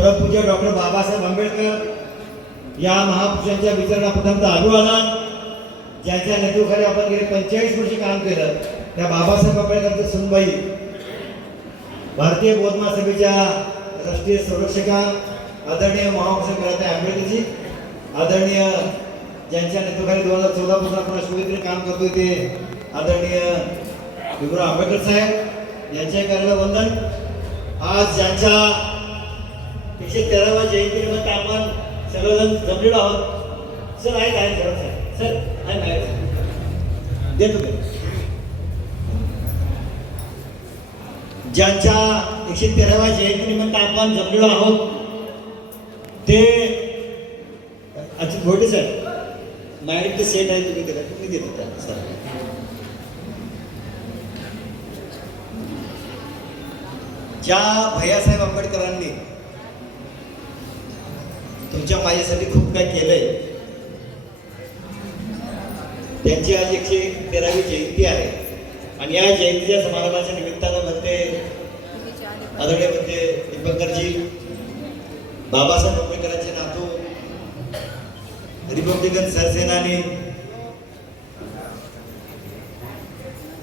परमपूज्य डॉक्टर बाबासाहेब आंबेडकर या महापुरुषांच्या विचारांना प्रथमतः अभिवादन. ज्यांच्या नेतृत्वाखाली आपण गेले 45 वर्ष काम केलं त्या बाबासाहेब आंबेडकरांच्या सुनबाई, भारतीय बौद्ध महासभेच्या राष्ट्रीय संरक्षका आदरणीय महापुरुष कलाताई आंबेडकरजी, आदरणीय ज्यांच्या नेतृत्वाखाली 2014 पासून आपण राष्ट्रपतीकडे काम करतोय ते आदरणीय भीमराव आंबेडकर साहेब यांच्या कार्याला वंदन. आज ज्यांच्या 113व्या जयंतीनिमित्त आपण सर्वजण जमलेलो आहोत. सर आहे सर आहे देतो ज्यांच्या 113व्या जयंतीनिमित्त आपण जमलेलो आहोत ते घोटे सर माईक ते सेट आहे तुम्ही दिला तुम्ही देतो त्या सर. ज्या भैयासाहेब आंबेडकरांनी तुमच्या माझ्यासाठी खूप काय केलंय त्यांची आज 113वी जयंती आहे आणि या जयंतीच्या समारंभाच्या निमित्तानं म्हणते आदरणीय म्हणते दीपंकरजी बाबासाहेब आंबेडकरांचे नातू रिपब्लिकन सरसेनानी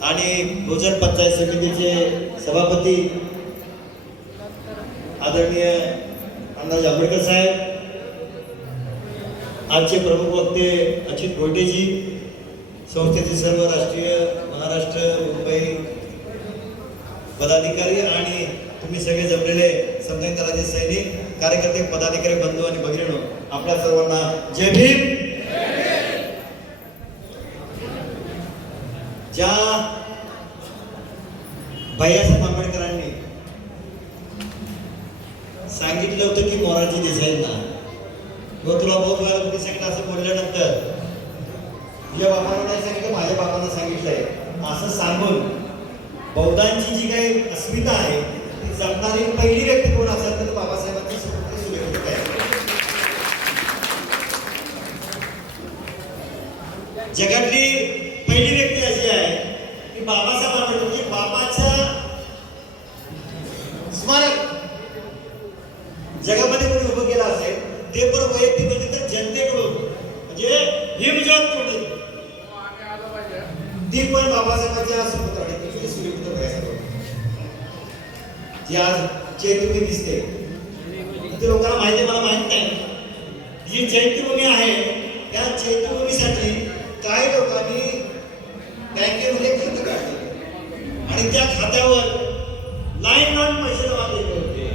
आणि बहुजन पंचायत समितीचे सभापती आदरणीय अण्णाजी आंबेडकर साहेब, आजचे प्रमुख वक्ते अच्युत घोटेजी, संस्थेचे सर्व राष्ट्रीय महाराष्ट्र मुंबई पदाधिकारी आणि तुम्ही सगळे जमलेले समजून दलाचे सैनिक कार्यकर्ते पदाधिकारी बंधू आणि भगिनींनो, आपल्या सर्वांना जय भीम. ज्या भैयासाहेब आंबेडकरांनी सांगितलं होतं की मोरारजी देसाईंना व तुला बहुत वेळा कुठे सांगितलं असं बोलल्यानंतर तुझ्या बाबांना नाही सांगितलं माझ्या बाबांना सांगितलंय असं सांगून बौद्धांची जी काही अस्मिता आहे ती जपणारी पहिली व्यक्ती कोण असेल तर बाबासाहेबांची सुलेखित आहे. जगातली पहिली व्यक्ती अशी आहे की बाबासाहेब आंबेडकर बाबाच्या स्मारक जगामध्ये कोणी उभं केलं असेल ते पण वैयक्तिक म्हणजे तर जनतेकडून म्हणजे हिमज्योत तोडली ती पण बाबासाहेबांच्या सुपुत्राने सुलिप्त व्हायला जी आज चैत्यभूमी दिसते ते लोकांना माहिती मला माहित नाही. जी चैत्यभूमी आहे त्या चैत्यभूमीसाठी काही लोकांनी बँकेमध्ये खातं काढलं आणि त्या खात्यावर लाईन लावून पैसे जमा केले होते.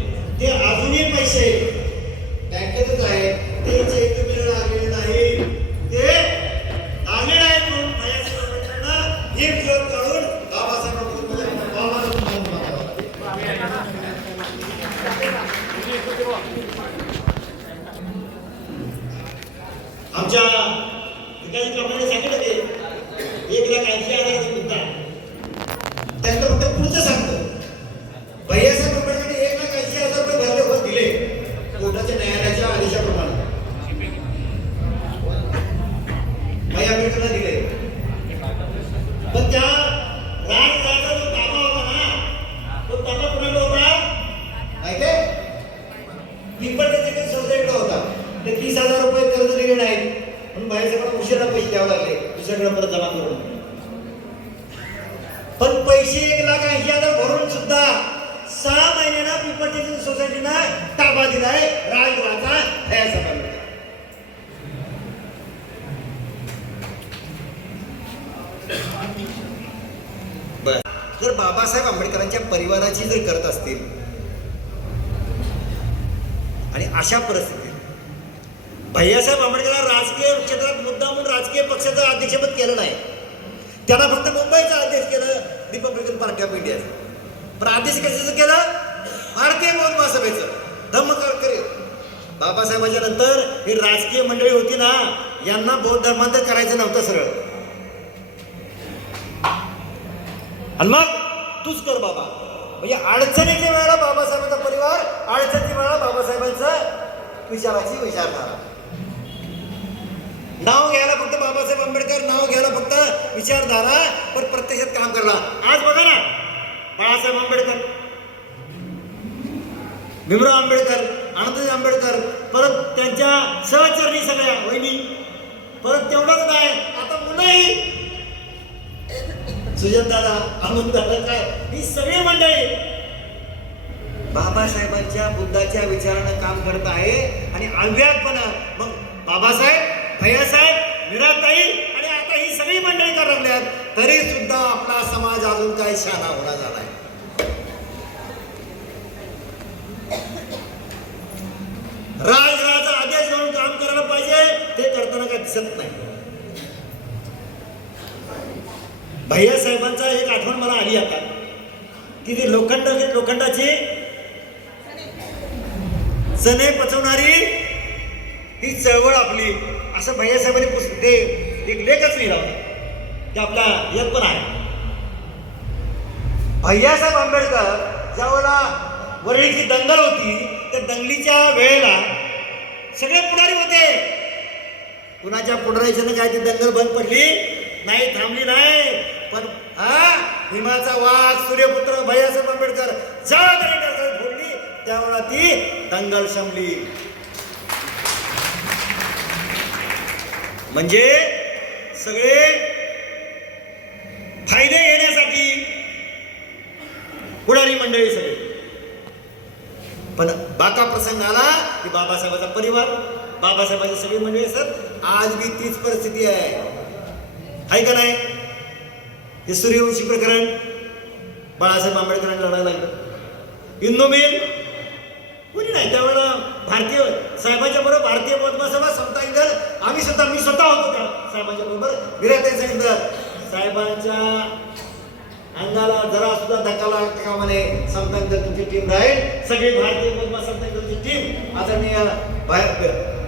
ते अजूनही पैसे बँकेतच आहेत. ते चैत्यभूमीला आलेले नाही, ते आले नाहीत म्हणून ही विरोध काढून बाबासाहेब आमच्या विकास कामाने सांगितलं ते 1,80,000 मुद्दा त्यांना फक्त पुढचं सांगतो. भैयासाहेब आंबेडकरांनी 1,80,000 रुपये भरले होत दिले कोर्टाच्या न्यायालयाच्या आदेशाप्रमाणे भैया आंबेडकरांना दिले. पण त्या राजराजा जो ताबा होता ना तो ताबा कुणाला होता माहिती आहे? पिंपळनेर सोसायटीला होता. ते 30,000 रुपये कर्ज दिले नाही म्हणून बाहेरच्या उशिरा पैसे द्यावे लागले दुसऱ्याकडे परत जमा करून. पण पैसे 1,80,000 भरून सुद्धा 6 महिन्यांना पिंपळनेर सोसायटीनं ताबा दिलाय राजराजा भैयासाहेब आंबेडकर. जर बाबासाहेब आंबेडकरांच्या परिवाराची जर करत असतील आणि अशा परिस्थितीत भैयासाहेब आंबेडकरांना राजकीय क्षेत्रात मुद्दा म्हणून राजकीय पक्षाचं अध्यक्षपद केलं नाही. त्यांना फक्त मुंबईचं अध्यक्ष केलं रिपब्लिकन पार्टी ऑफ इंडिया. पण अध्यक्ष कशाचं केलं? भारतीय बौद्ध महासभेचं धम्मचक्र. बाबासाहेबांच्या नंतर ही राजकीय मंडळी होती ना यांना बौद्ध धर्मांतर करायचं नव्हतं सरळ. आणि मग तूच कर बाबा म्हणजे अडचणीच्या वेळेला बाबासाहेबांचा परिवार, अडचणीच्या वेळेला बाबासाहेबांचा विचाराची विचारधारा. नाव घ्यायला फक्त बाबासाहेब आंबेडकर, नाव घ्यायला फक्त विचारधारा, पण प्रत्यक्षात काम करला. आज बघा ना बाळासाहेब आंबेडकर, भीमराव आंबेडकर आनंदजी आंबेडकर, परत त्यांच्या सहचरणी सगळ्या वहिनी, परत तेवढंच नाही आता मुलंही सुजनदादा, आनंददादा, काय ही सगळी मंडळी बाबासाहेबांच्या बुद्धाच्या विचारानं काम करत आहे. आणि अव्यापपणा मग बाबासाहेब, भैयासाहेब, मीराताई आणि आता ही सगळी मंडळी करायला लागल्यात, तरी सुद्धा आपला समाज अजून काही शहाणा होणार झालाय. राजराजा आदेश घेऊन काम करायला पाहिजे, ते करताना काही दिसत नाही. भैया साहेबांचा एक आठवण मला आली आता की ती लोखंडाची सने पचवणारी ती चळवळ आपली, असं भैया साहेबांनी ते एक लेखच लिहिला होता. ते आपला एक पण आहे. भैयासाहेब आंबेडकर ज्यावेळेला वरळीची दंगल होती, त्या दंगलीच्या वेळेला सगळे पुढारी होते. कुणाच्या पुढारीच्यानं काय ती दंगल बंद पडली नाही, थांबली नाही. पण भीमाचा वाघ सूर्यपुत्र भैयासाहेब आंबेडकर ज्या फोडली त्यावेळेला ती दंगल शमली. म्हणजे सगळे फायदे घेण्यासाठी पुढारी मंडळी सगळे. पण बाका प्रसंग आला की बाबासाहेबांचा परिवार, बाबासाहेबांची सगळी मंडळी असतात. आज बी तीच परिस्थिती आहे का नाही? हे सूर्यवंशी प्रकरण बाळासाहेब आंबेडकरांनी लढायला लागलं. हिंदू मिल कोणी नाही त्यावेळेला. भारतीय साहेबांच्या बरोबर भारतीय पद्मसभा समता इंगल मी स्वतः होतो त्या साहेबांच्या बरोबर. विरातांनी सांगितलं साहेबांच्या अंगाला जरा सुद्धा धक्का लागला का म्हणे, समता इंगल तुमची टीम राहील. सगळी भारतीय पद्मा समता इंगलची टीम आदरणीय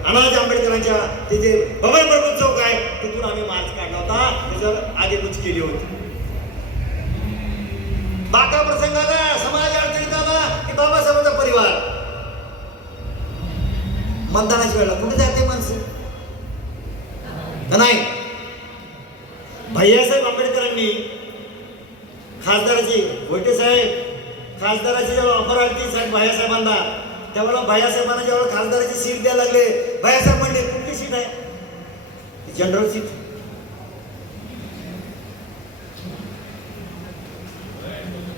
अनाजी आंबेडकरांच्या ते जे भवन प्रभू चौक आहे तिथून आम्ही मार्च काढला होता, त्याच्यावर आगेकूच केली होती. बाका प्रसंगाला समाज अडचणीत आला की बाबासाहेबांचा परिवार. मतदानाच्या वेळेला कुठे जाते माणसं नाही. भैयासाहेब आंबेडकरांनी खासदाराची गोटे साहेब खासदाराची जेव्हा ऑफर आली साहेब भैयासाहेबांना, त्यावेळेला भैयासाहेबांना जेव्हा खासदाराची सीट द्यायला लागले, भैयासाहेब म्हणले कुठली सीट आहे? General seat.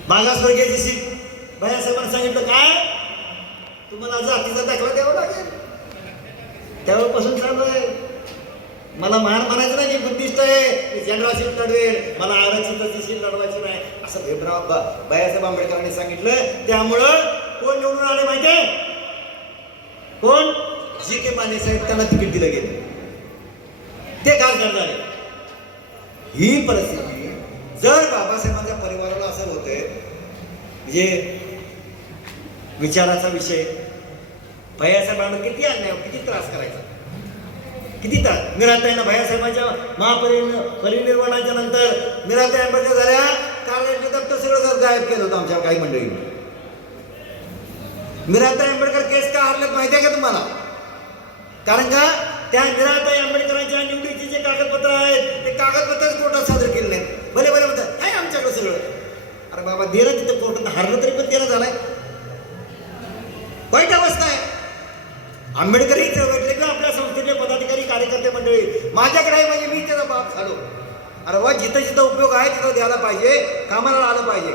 मागासवर्गीयाची सीट. भैयासाहेबांनी सांगितलं काय तुम्हाला जातीचा दाखला द्यावा लागेल. त्यावेळेपासून चालू आहे. मला महान म्हणायचं नाही की बुद्धिस्ट आहे जनरल सीट लढवेल, मला आरक्षिताची सीट लढवायची नाही असं भेदभाव भैयासाहेब आंबेडकरांनी सांगितलं. त्यामुळं कोण निवडून आले माहितीये? कोण? जी.के. माने साहेब, त्यांना तिकीट दिलं गेलं, ते खासदार झाले. ही परिस्थिती जर बाबासाहेबांच्या परिवाराला असं होतंय, म्हणजे विचाराचा विषय, भैयासाहेबांना किती अन्याय, किती त्रास करायचा, किती त्रास. मीराताईंना भैयासाहेबांच्या महापरिनिर्वाणाच्या नंतर मीराताई आंबेडकर झाल्या, कागदाचे दप्तर सगळं गायब केलं होतं आमच्या काही मंडळींनी. मीराताई आंबेडकर केस का हरलेत माहिती आहे का तुम्हाला? कारण का त्या मीराताई आंबेडकरांच्या निवडीचे जे कागदपत्र आहेत ते कागदपत्रच कोर्टात सादर केले नाहीत. भले म्हणतात काय आमच्याकडे सगळं. अरे बाबा दिलं तिथं कोर्टात, हरलं तरी पण दिलं झालाय. वाईट अवस्था आहे. आंबेडकरही चळवळले का आपल्या संस्थेचे पदाधिकारी कार्यकर्ते मंडळी माझ्याकडे आहे म्हणजे मी त्याचा बाप झालो. अरे वा, जिथं जिथं उपयोग आहे तिथं द्यायला पाहिजे, कामाला आलं पाहिजे.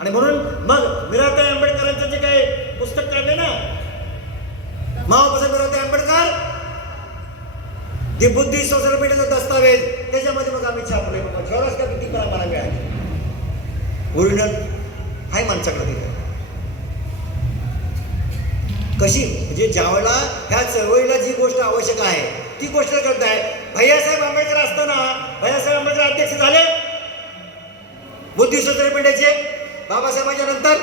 आणि म्हणून मग मीराताई आंबेडकरांचं जे काही पुस्तक काढले ना, मावबासाहेब मीराताई आंबेडकर ते बुद्धी सोशल मीडियाचा दस्तावेज, त्याच्यामध्ये मग आम्ही छापले. चौरस का किती मला मिळाली ओरिजिनल आहे माणसाकडे तिथे. कशी म्हणजे ज्यावेळेला ह्या चळवळीला जी गोष्ट आवश्यक आहे ती गोष्ट करताय. भैयासाहेब आंबेडकर असताना भैयासाहेब आंबेडकर अध्यक्ष झाले बुद्धी सोशल मीडियाचे. बाबासाहेबांच्या नंतर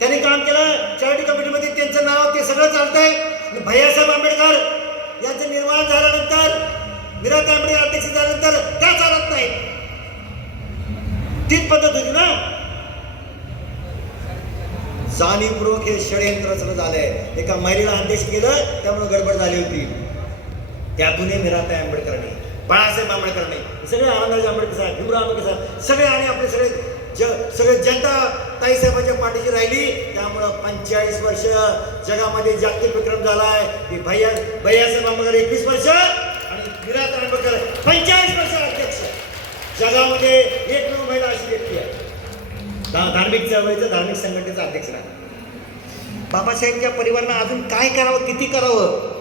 त्यांनी काम केलं चॅरिटी कमिटीमध्ये, त्यांचं नाव ते सगळं चालतंय. भैयासाहेब आंबेडकर यांचं निर्माण झाल्यानंतर, मीराताई आंबेडकर अध्यक्ष झाल्यानंतर त्या चालत नाही. तीच पद्धत होती ना. जाणीवपूर्वक हे षडयंत्र सुरू झालंय. एका महिलेला अध्यक्ष केलं त्यामुळे गडबड झाली होती. त्यातूनही मीराताई आंबेडकरांनी, बाळासाहेब आंबेडकरांनी सगळे आनंदराज आंबेडकर साहेब, भीमराव आंबेडकर साहेब सगळे आणि आपले सगळे जनता ताईसाहेबांच्या पाठीशी राहिली. त्यामुळं 45 वर्ष जगामध्ये जागतिक विक्रम झालाय की भैयासाहेब आंबेडकर 21 वर्ष आणि वीरात आंबेडकर 45 वर्ष अध्यक्ष. जगामध्ये एकमेव महिला अशी व्यक्ती आहे धार्मिक चळवळीचं, धार्मिक संघटनेचा अध्यक्ष आहे. बाबासाहेबच्या परिवारानं अजून काय करावं, किती करावं,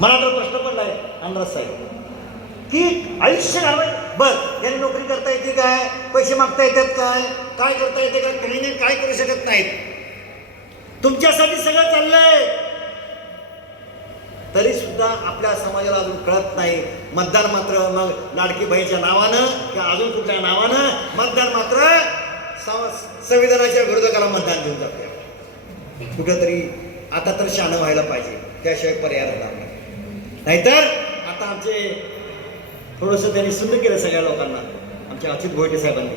मला तर प्रश्न पडलाय आमदार साहेब की आयुष्य घालवाय. बर यांनी नोकरी करता येते काय, पैसे मागता येतात काय करता येते का, काही नाही काय करू शकत नाहीत. तुमच्यासाठी सगळं चाललंय तरी सुद्धा आपल्या समाजाला अजून कळत नाही. मतदान मात्र मग लाडकी बहीणच्या नावानं किंवा अजून कुठल्या नावानं मतदान मात्र संविधानाच्या विरोधकाला मतदान देऊन जाते. कुठेतरी आता तर शहाणं व्हायला पाहिजे, त्याशिवाय पर्याय राहणार नाही. नाहीतर आता आमचे थोडंसं त्यांनी सुंदर केलं सगळ्या लोकांना, आमच्या अच्युत भोईटे साहेबांनी,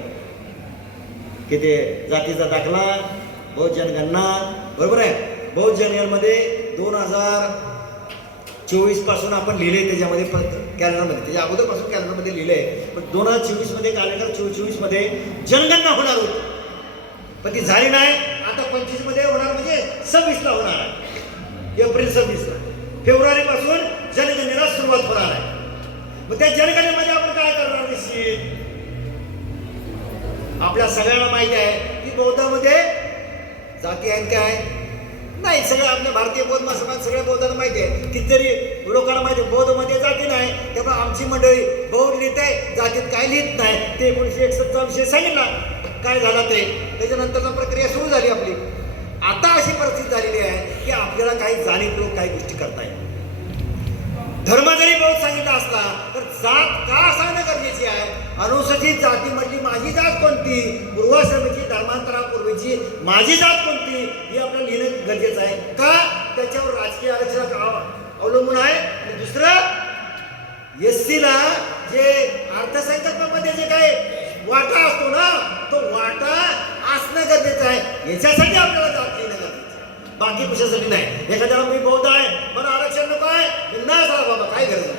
की ते जातीचा दाखला, बौद्ध जनगणना, बरोबर आहे. बौद्ध जनगणनेमध्ये 2024 पासून आपण लिहिले त्याच्यामध्ये कॅलेंडरमध्ये, त्याच्या अगोदरपासून कॅलेंडरमध्ये लिहिले आहे. पण 2024 मध्ये कॅलेंडर 24 मध्ये जनगणना होणार होती, पण ती झाली नाही. आता 25 मध्ये होणार, म्हणजे 26ला होणार आहे, एप्रिल 26ला. फेब्रुवारी पासून जनगणनेला सुरुवात होणार आहे. मग त्या जनगणनेमध्ये आपण काय करणार निश्चित. आपल्या सगळ्यांना माहिती आहे की बौद्धामध्ये जाती आहेत काय नाही. सगळं आपल्या भारतीय बौद्ध समाज सगळ्या बौद्धांना माहिती आहे, कितीतरी लोकांना माहिती आहे बौद्धमध्ये जाती नाही. त्यामुळे आमची मंडळी बौद्ध लिहित आहे, जातीत काय लिहित नाही. ते 1961चा विषय सांगितला काय झाला ते, त्याच्यानंतर प्रक्रिया सुरू झाली आपली. आता अशी परिस्थिती झालेली आहे की आपल्याला काही जाणीवपूर्वक काही गोष्टी करता येईल. धर्म जरी बौद्ध सांगितला असला तर जात का सांगणं गरजेची आहे. अनुसूचित जातीमधली माझी जात कोणती, पूर्वाश्रमीची धर्मांतरापूर्वीची माझी जात कोणती, हे आपल्याला लिहिणं गरजेचं आहे. का त्याच्यावर राजकीय आरक्षण अवलंबून आहे. आणि दुसरं एससीला जे अर्थसंकल्पामध्ये जे काही वाटा असतो ना, तो वाटा असणं गरजेचं आहे. याच्यासाठी आपल्याला जात लिहिणं गरजेचं आहे, बाकी कशासाठी नाही. एखाद्याला मी बौद्ध आहे मला आरक्षण नको आहे, नाही झाला बाबा, काय गरज आहे.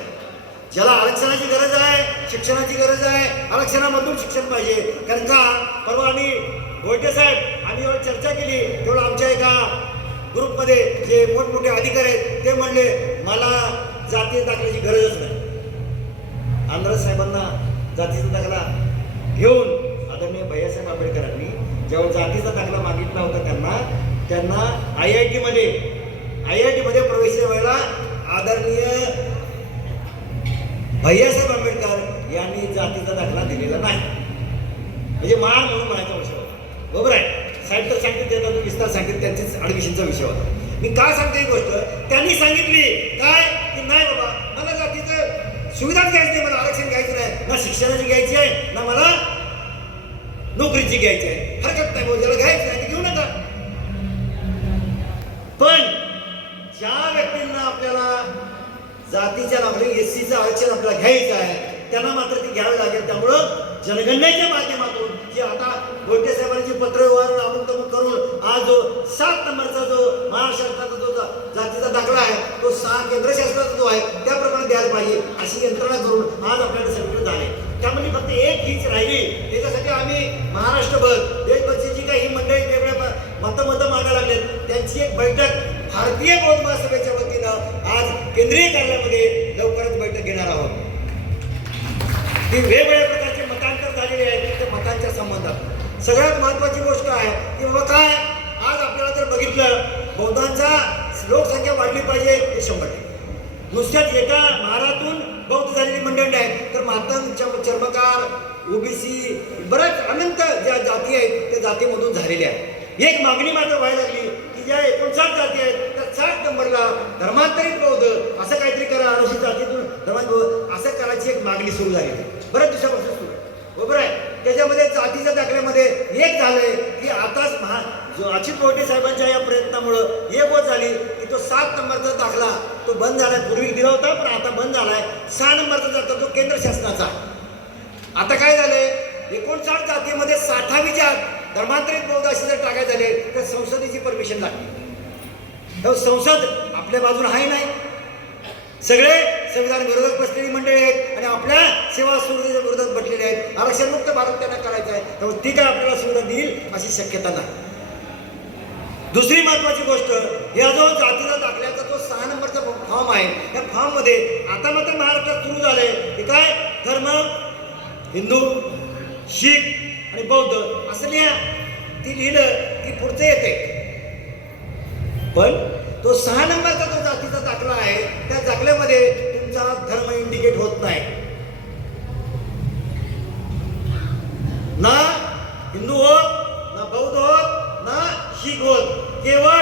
ज्याला आरक्षणाची गरज आहे, शिक्षणाची गरज आहे, आरक्षणामधून शिक्षण पाहिजे. कारण का परवा आम्ही भोईटे साहेब आम्ही चर्चा केली, तेवढं आमच्या एका ग्रुपमध्ये जे मोठमोठे अधिकारी आहेत ते म्हणले मला जातीय दाखल्याची गरजच नाही. आमदार साहेबांना जातीचा दाखला घेऊन आदरणीय भैयासाहेब आंबेडकरांनी जेव्हा जातीचा दाखला मागितला होता त्यांना IIT मध्ये प्रवेश व्हायला आदरणीय भैयासाहेब आंबेडकर यांनी जातीचा दाखला दिलेला नाही. म्हणजे मान म्हणून म्हणायचा विषय होता, बरोबर आहे. साहेब तर सांगते त्यांना विस्तार सांगितले, त्यांचीच ॲडमिशनचा विषय होता. मी काय सांगते ही गोष्ट त्यांनी सांगितली काय की नाही बाबा मला जातीचं सुविधाच घ्यायची नाही, मला आरक्षण घ्यायचं नाही, ना शिक्षणाची घ्यायची आहे ना मला नोकरीची घ्यायची आहे. हरकत नाही, ज्याला घ्यायचं नाही ते घेऊ नका. पण ज्या व्यक्तींना आपल्याला जातीच्या नावाने SCचं आरक्षण आपल्याला घ्यायचं आहे त्यांना मात्र ते घ्यावे लागेल. त्यामुळं जनगणनेच्या माध्यमातून जे आता भोईटे साहेबांची पत्रव्यवहार अमुक करून आज जो 7 नंबरचा जो महाराष्ट्राचा जो जातीचा दाखला आहे तो 6 केंद्र शासनाचा जो आहे त्याप्रमाणे द्यायला पाहिजे, अशी यंत्रणा करून आज आपल्याला सगळीकडे झाले. त्यामध्ये फक्त एक हीच राहिली. त्याच्यासाठी आम्ही महाराष्ट्रभर देशभरची जी काही मंडळी वेगवेगळ्या मतं मागायला लागलेत त्यांची एक बैठक भारतीय बौद्ध महासभेच्या वतीनं आज केंद्रीय कार्यालयामध्ये लवकरच बैठक घेणार आहोत. ती वेगवेगळ्या प्रकारचे मतांतर झालेले आहेत. त्या मतांच्या संबंधात सगळ्यात महत्वाची गोष्ट आहे की बाबा काय आज आपल्याला जर बघितलं बौद्धांचा लोकसंख्या वाढली पाहिजे हे 100%. नुसत्याच एका महारातून बौद्ध झालेली मंडळी आहेत तर मातंग, चर्मकार, OBC बऱ्याच अनंत ज्या जाती आहेत त्या जातीमधून झालेल्या आहेत. एक मागणी मात्र व्हायला लागली की ज्या 59 जाती आहेत त्या 60 नंबरला धर्मांतरित बौद्ध असं काहीतरी करा, अनुसूचित जातीतून धर्मांतरित असं करायची एक मागणी सुरू झाली बऱ्याच दिवसापासून सुरू आहे, बरोबर आहे. त्याच्यामध्ये जातीच्या दाखल्यामध्ये एक झालंय की आताच अच्युत भोईटे साहेबांच्या या प्रयत्नामुळं एक गोष्ट झाली की तो 7 नंबरचा दाखला तो बंद झालाय. पूर्वी दिला होता पण आता बंद झालाय. 6 नंबरचा दाखला तो केंद्र शासनाचा. आता काय झालंय 59 जातीमध्ये 60वी जात धर्मांतरित बौद्ध अशी जर टाकायचे झाले तर संसदेची परमिशन लागते. संसद आपल्या बाजूला आहे नाही. सगळे संविधान विरोधात बसलेली मंडळी आहेत आणि आपल्या सेवा सुविधेच्या विरोधात बसलेली आहेत. आरक्षणमुक्त भारत त्यांना करायचा आहे, त्यामुळे ती काय आपल्याला सुविधा देईल अशी शक्यता नाही. दुसरी महत्वाची गोष्ट, या जो जातीचा दाखल्याचा जो 6 नंबरचा फॉर्म आहे, त्या फॉर्ममध्ये आता मात्र महाराष्ट्रात सुरू झालंय हे काय, धर्म हिंदू, शीख आणि बौद्ध असं लिहा. ती लिहिलं की पुढचं येते, पण तो 6 नंबरचा जो जातीचा दाखला आहे त्या दाखल्यामध्ये तुमचा धर्म इंडिकेट होत नाही. ना हिंदू होत, ना बौद्ध होत, ना शीख होत, केवळ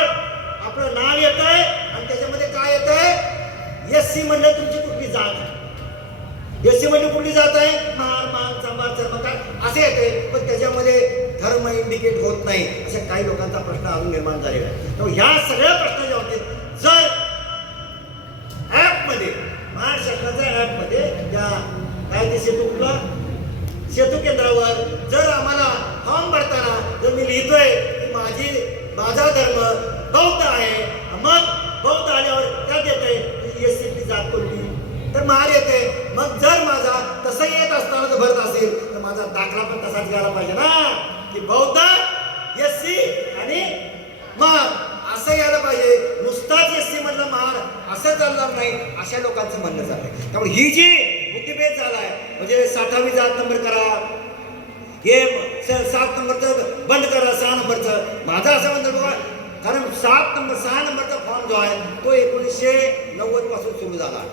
आपलं नाव येत आहे आणि त्याच्यामध्ये काय येत आहे, एससी म्हणलं तुमची कुठली जात आहे. एससी म्हणजे कुठली जात आहे, महार, मान, चांभार, चर्मकार असे येते, पण त्याच्यामध्ये धर्म इंडिकेट होत नाही. अशा काही लोकांचा प्रश्न अजून निर्माण झालेला आहे. तर ह्या सगळ्या प्रश्नाच्या बाबतीत जर ऍपमध्ये, महाराष्ट्र शासनाच्या ऍपमध्ये त्या काय ते सेतू केंद्रावर जर आम्हाला फॉर्म भरताना जर मी लिहितोय की माझा धर्म बौद्ध आहे, मग बौद्ध आल्यावर त्यात येते एससीची जात कोणती, तर महार येते. मग जर माझा तसं येत असताना जर भरत असेल तर माझा दाखला पण तसाच घ्यायला पाहिजे ना, की बौद्ध, एससी आणि महार असं यायला पाहिजे. नुसताच एससी मधला महार असं चालणार नाही, अशा लोकांचं म्हणणं झालंय. त्यामुळे ही जी बुद्धिभेद झालाय, म्हणजे 60वी जात नंबर करा, हे 7 नंबरचं बंद करा, 6 नंबरचं. माझं असं म्हणतं बघा, कारण 6 नंबरचा फॉर्म जो आहे तो 1990 पासून सुरू झाला,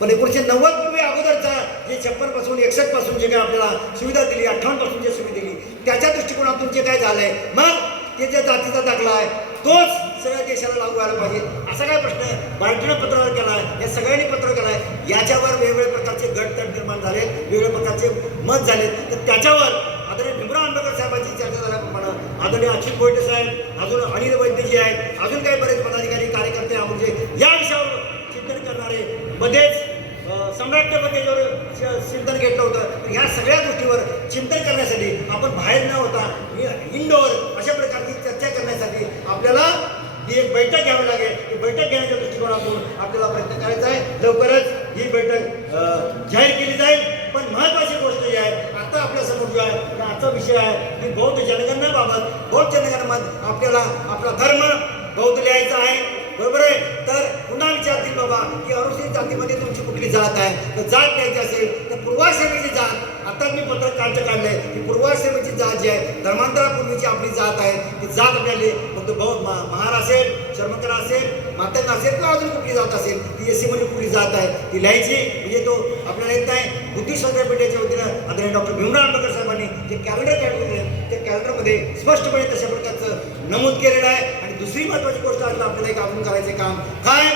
पण 1990 पूर्वी अगोदरचा जे 56 पासून 61 पासून जे काय आपल्याला सुविधा दिली, 58 पासून जे सुविधा दिली, त्याच्या दृष्टिकोनातून जे काय झालंय, मग ते जे जातीचा दाखला आहे तोच सगळ्या देशाला लागू व्हायला पाहिजे असा काय प्रश्न आहे. बार्टीनं पत्रावर केला आहे, या सगळ्यांनी पत्र केलं आहे, याच्यावर वेगवेगळ्या प्रकारचे गटतट निर्माण झाले, वेगवेगळ्या प्रकारचे मत झाले. तर त्याच्यावर आदरणीय भीमराव आंबेडकर साहेबांची चर्चा झाल्याप्रमाणे आदरणीय अच्युत बोयटे साहेब, अजून अनिल वैद्यजी आहेत, अजून काही बरेच पदाधिकारी कार्यकर्ते म्हणजे या विषयावर चिंतन करणारे मध्येच सम्राटमध्ये त्याच्यावर चिंतन घेतलं होतं. तर ह्या सगळ्या गोष्टीवर चिंतन करण्यासाठी आपण बाहेर न होता इंडोर अशा प्रकारची चर्चा करण्यासाठी आपल्याला ही एक बैठक घ्यावी लागेल. ही बैठक घेण्याच्या दृष्टिकोनातून आपल्याला प्रयत्न करायचा आहे. लवकरच ही बैठक जाहीर केली जाईल. पण महत्वाची गोष्ट जी आहे आता आपल्या समोर जो आहे आजचा विषय आहे की बौद्ध जनगणनेबाबत, बौद्ध जनगणनेबाबत आपल्याला आपला धर्म बौद्ध लिहायचा आहे, बरोबर आहे. तर पुन्हा विचारतील बाबा की अनुसूचित जातीमध्ये तुमची कुठली जात आहे, तर जात द्यायची असेल तर पूर्वाश्रमीची जात, आता मी पत्र काढलंय की पूर्वाश्रमीची जात जी आहे, धर्मांतरापूर्वीची आपली जात आहे, ती जात आपल्याला फक्त महार असेल, चर्मकार असेल, मातंग असेल किंवा अजून कुठली जात असेल ती एससी मध्ये कुठली जात आहे ती लिहायची. म्हणजे तो आपल्याला येत आहे. बुद्धिस्ट विद्यापीठाच्या वतीनं आदरणीय डॉक्टर भीमराव आंबेडकर साहेबांनी जे कॅलेंडर काढलेलं त्या कॅलेंडरमध्ये स्पष्टपणे तशा प्रकारचं नमूद केलेलं आहे. आणि दुसरी महत्वाची गोष्ट आता आपल्याला एक अजून करायचे काम काय,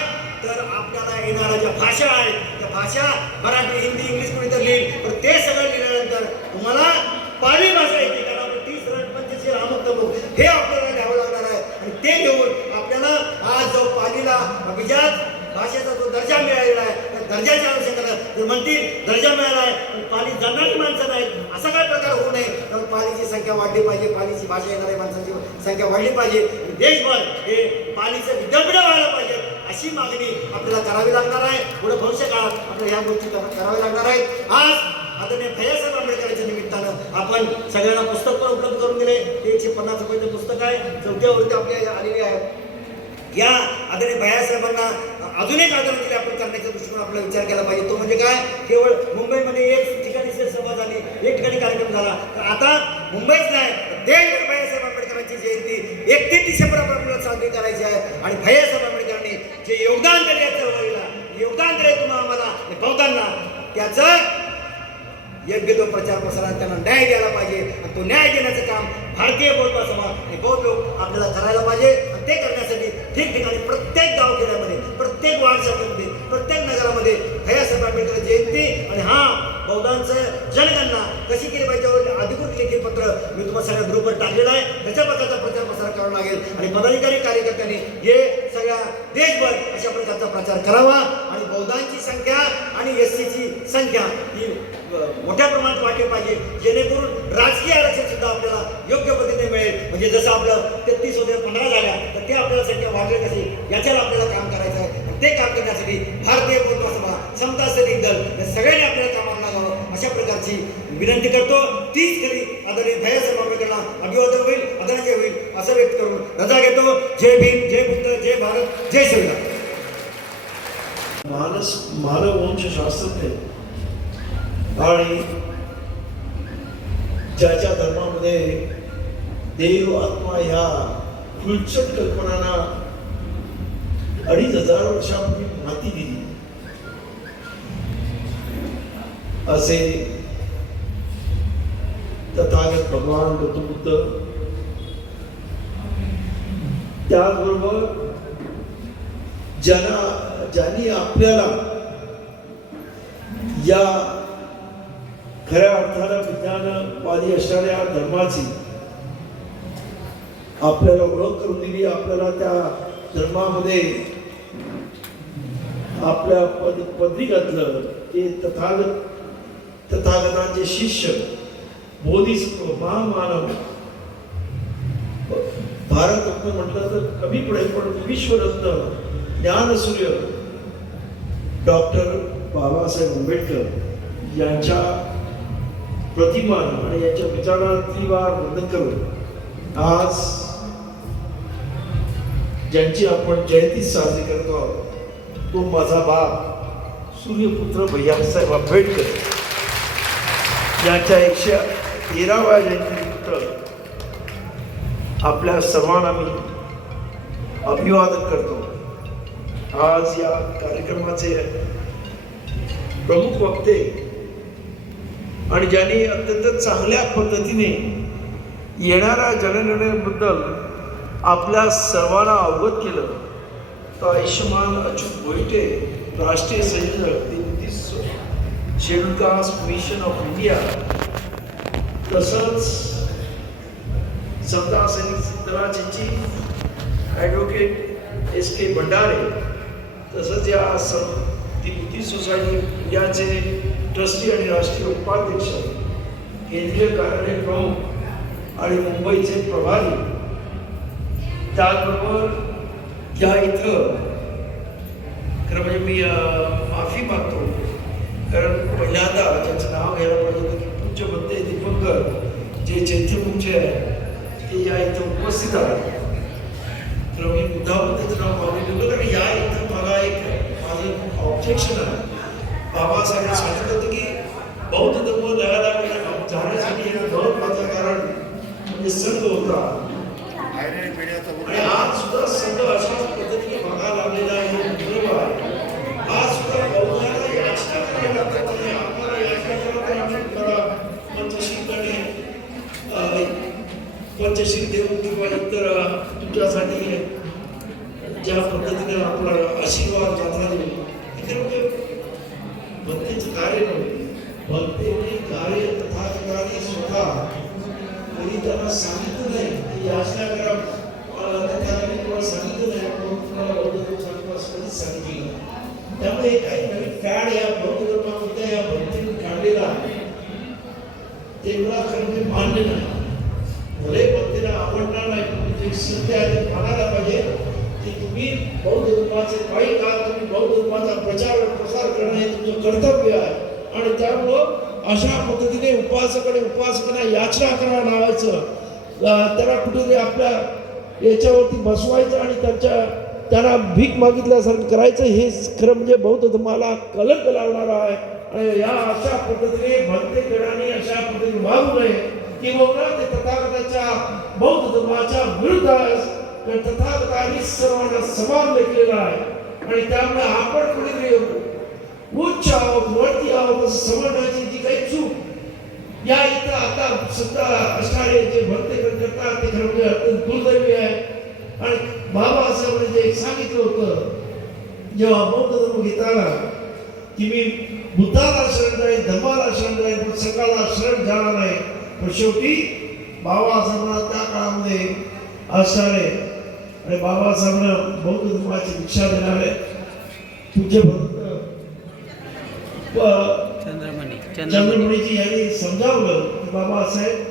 तर आपल्याला येणाऱ्या ज्या भाषा आहेत त्या भाषा मराठी, हिंदी, इंग्लिश कुणी तर लिहिल, पण ते सगळं लिहिल्यानंतर तुम्हाला पाली भाषा येते, कारण आपण 30 रट 25 रामोत्तम हे आपल्याला लिहावं लागणार आहे. आणि ते लिहून आपल्याला आज जो पालीला अभिजात भाषेचा जो दर्जा मिळालेला आहे त्या दर्जाच्या अनुषंगाने जर म्हणतील दर्जा मिळाला आहे पण पाली जाणणारी माणसं नाहीत असा काय प्रकार होऊ नये. तर पालीची संख्या वाढली पाहिजे, पालीची भाषा येणाऱ्या माणसांची संख्या वाढली पाहिजे. देशभर हे पालीचं विद्यापीठ व्हायला पाहिजे अशी मागणी आपल्याला करावी लागणार आहे. पुढे भविष्य काळात आपल्याला ह्या गोष्टी कराव्या लागणार आहेत. आज आदरणीय भैयासाहेब आंबेडकरांच्या निमित्तानं आपण सगळ्यांना पुस्तक पण उपलब्ध करून दिले. ते 150 रुपयाचं पुस्तक आहे, 4थी आवृत्ती आपल्या आलेली आहे. या आदरणीय भैयासाहेबांना अजून एक आदरांजली आपण करण्याच्या दृष्टीने आपल्याला विचार केला पाहिजे. तो म्हणजे काय, केवळ मुंबईमध्ये एक ठिकाणी सभा झाली, एक ठिकाणी कार्यक्रम झाला, तर आता मुंबईच नाही देशभर भैयासाहेब आंबेडकरांची जयंती 31 डिसेंबर आपल्याला साजरी करायची आहे. आणि भैयासाहेब आंबेडकरांनी जे योगदान दिले चळवळीला, योगदान दिले तुम्हाला आम्हाला बौद्धांना, त्याचं योग्य तो प्रचार प्रसारात त्यांना न्याय द्यायला पाहिजे. आणि तो न्याय देण्याचं काम भारतीय बौद्ध समाज आणि बौद्ध लोक आपल्याला करायला पाहिजे. आणि ते करण्यासाठी ठिकठिकाणी प्रत्येक गावखेड्यामध्ये, प्रत्येक वार्डशाखेमध्ये, प्रत्येक नगरामध्ये भैयासाहेब आंबेडकर जयंती आणि हा बौद्धांचं जनगणना कशी केली पाहिजे अधिकृत लेखी पत्र मी तुम्हाला सगळ्या ग्रुपवर टाकलेलं आहे. त्याच्या प्रकारचा प्रचार प्रसार करावा लागेल. आणि पदाधिकारी कार्यकर्त्यांनी हे सगळ्या देशभर अशा प्रकारचा प्रचार करावा. आणि बौद्धांची संख्या आणि एससीची संख्या ही मोठ्या प्रमाणात वाढली पाहिजे, जेणेकरून राजकीय आरक्षण सुद्धा आपल्याला योग्य पद्धतीने मिळेल. म्हणजे जसं आपलं 33 होते 15 झाल्या, तर ते आपल्याला संख्या वाढली कशी याच्यावर आपल्याला काम करायचं आहे. ते काम करण्यासाठी भारतीय बौद्ध सभा समता सैनिक दल या सगळ्यांनी आपल्याला कामाला लागावं अशा प्रकारची विनंती करतो. तीच खरी आदरणीय भैयासाहेब आंबेडकरांना अभिवादन होईल, आदरांजली होईल असं व्यक्त करून रजा घेतो. जय भीम, जय बुद्ध, जय भारत, जय संविधान. मानववंशशास्त्रज्ञ आणि ज्याच्या धर्मामध्ये देव आत्मा ह्या फुलचट कल्पनांना 2500 वर्षापूर्वी माती दिली असे तथागत भगवान गौतम बुद्ध. त्याचबरोबर ज्यांनी आपल्याला या खऱ्या अर्थानं विज्ञानवादी असणाऱ्या धर्माची आपल्याला ओळख करून दिली, आपल्याला त्या धर्मामध्ये आपल्या पदरी घातलं. ते तथागतांचे शिष्य बोधिसत्व महामानव भारतरत्न म्हटलं तर कमी पडेल, पण विश्वरत्न ज्ञानसूर्य डॉक्टर बाबासाहेब आंबेडकर यांच्या प्रतिमा आणि यांच्या विचारांची वंदन करून आज ज्यांची आपण जयंती साजरी करतो तो माझा बाप सूर्यपुत्र भैयासाहेब आंबेडकर यांच्या 113व्या जयंतीनिमित्त आपल्या सर्वांना मी अभिवादन करतो. आज या कार्यक्रमाचे प्रमुख वक्ते आणि ज्यांनी अत्यंत चांगल्या पद्धतीने येणाऱ्या जनगणनेबद्दल आपल्या सर्वांना अवगत केलं तर आयुष्यमान अच्युत गोइटे, राष्ट्रीय संयोजक schedule caste mission of India, तसंच समता सैनिक दलाचे चीफ ॲडव्होकेट SK भंडारे, तसंच या बुद्धी सोसायटी इंडियाचे ट्रस्टी आणि राष्ट्रीय उपाध्यक्ष, केंद्रीय कार्यालय प्रमुख आणि मुंबईचे प्रभारी. त्याचबरोबर या इथं खरं म्हणजे मी माफी मागतो, कारण पहिल्यांदा ज्याचं नाव घ्यायला पाहिजे होतं की पूज्य बंदे दीपंकर जे चैत्यभूमचे आहे ते या इथं उपस्थित आहेत. तर मी मुद्दाम त्याचं नाव मागून ठेवलं, कारण या इथं मला माझं ऑब्जेक्शन आहे. बाबासाहेबांनी सांगितलं होतं की बौद्ध धर्म लगातार जाण्यासाठी एक महत्त्वाचं कारण म्हणजे संघ होता, आणि आज सुद्धा संघ अशाच पद्धतीने बघायला लागलेला आहे. आज सुद्धा बौद्धांना याचना करावी लागतात, आम्हाला याचना करा पंचशील करणे, पंचशील देऊन किंवा इतर तुमच्यासाठी ज्या पद्धतीने आपला आशीर्वाद जाता देऊ, भक्तीचं कार्य नव्हे. भक्तीने कार्य तथागतांनी स्वतः कधी त्यांना सांगितलं नाही की याचना करा, त्याने तुम्हाला सांगितलं नाही, आपण तुम्हाला बौद्ध धर्म कधीच सांगितलं नाही. त्यामुळे हे काही नवीन फॅड या बौद्ध धर्मामध्ये या भक्तीने काढलेला तेवढा खरं म्हणजे मान्य नाही. भले भक्तीला आवडणार नाही, पण जे सत्य आहे ते मानायला पाहिजे की तुम्ही बौद्ध धर्माचे काही काळ तुम्ही बौद्ध धर्माचा प्रचार प्रसार करणं हे तुमचं कर्तव्य आहे. आणि त्यामुळं अशा पद्धतीने उपासकांना याचना करा लावायचं, त्याला कुठेतरी आपल्या याच्यावरती बसवायचं आणि त्यांना भीक मागितल्यासारखं करायचं, हे खरं म्हणजे बौद्ध धर्माला कलंक लावणारा आहे. आणि या अशा पद्धतीने भक्तेकरांनी अशा पद्धतीने वागू नये किंवा ते तथागताच्या बौद्ध धर्माच्या विरुद्ध आहे. तथागतांनी सर्वांना समान लेखलेला आहे आणि त्यामुळे आपण कुठेतरी उच्च आहोत, वरती आहोत असं समजण्याची जी काही चूक या इथं आता सुद्धा असणारे जे भक्तेकर करतात ते खरं म्हणजे अत्यंत दुर्दैवी आहे. आणि बाबासाहेबांनी जे सांगितलं होतं जेव्हा बौद्ध धर्म घेताना की मी बुद्धाला शरण जाईल, धर्माला शरण जाईल, पण संघाला शरण जाणार नाही. पण शेवटी बाबासाहेबांना त्या काळामध्ये असणारे आणि बाबासाहेबांना बौद्ध धर्माची दीक्षा देणारे तुझे भक्त चंद्रमणीजी यांनी समजावलं की बाबासाहेब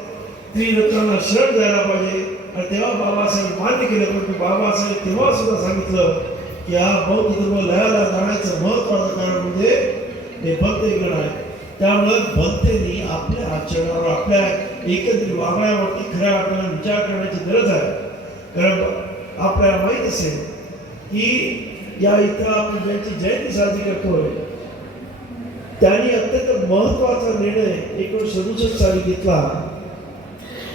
त्रिरत्नांना शरण जायला पाहिजे. आणि तेव्हा बाबासाहेब मान्य केलं, पण बाबासाहेब तेव्हा सुद्धा सांगितलं की हा बौद्ध धर्म लयाला जाण्याचं महत्वाचं कारण म्हणजे हे भक्तगण आहे. त्यामुळे भक्तांनी आपल्या आचरणावर आपल्या एकत्रित वागण्यावरती खऱ्या अर्थाने विचार करण्याची गरज आहे. कारण आपल्याला माहीत असेल की या इथं आपण ज्यांची जयंती साजरी करतोय त्यांनी अत्यंत महत्वाचा निर्णय 1967 साली घेतला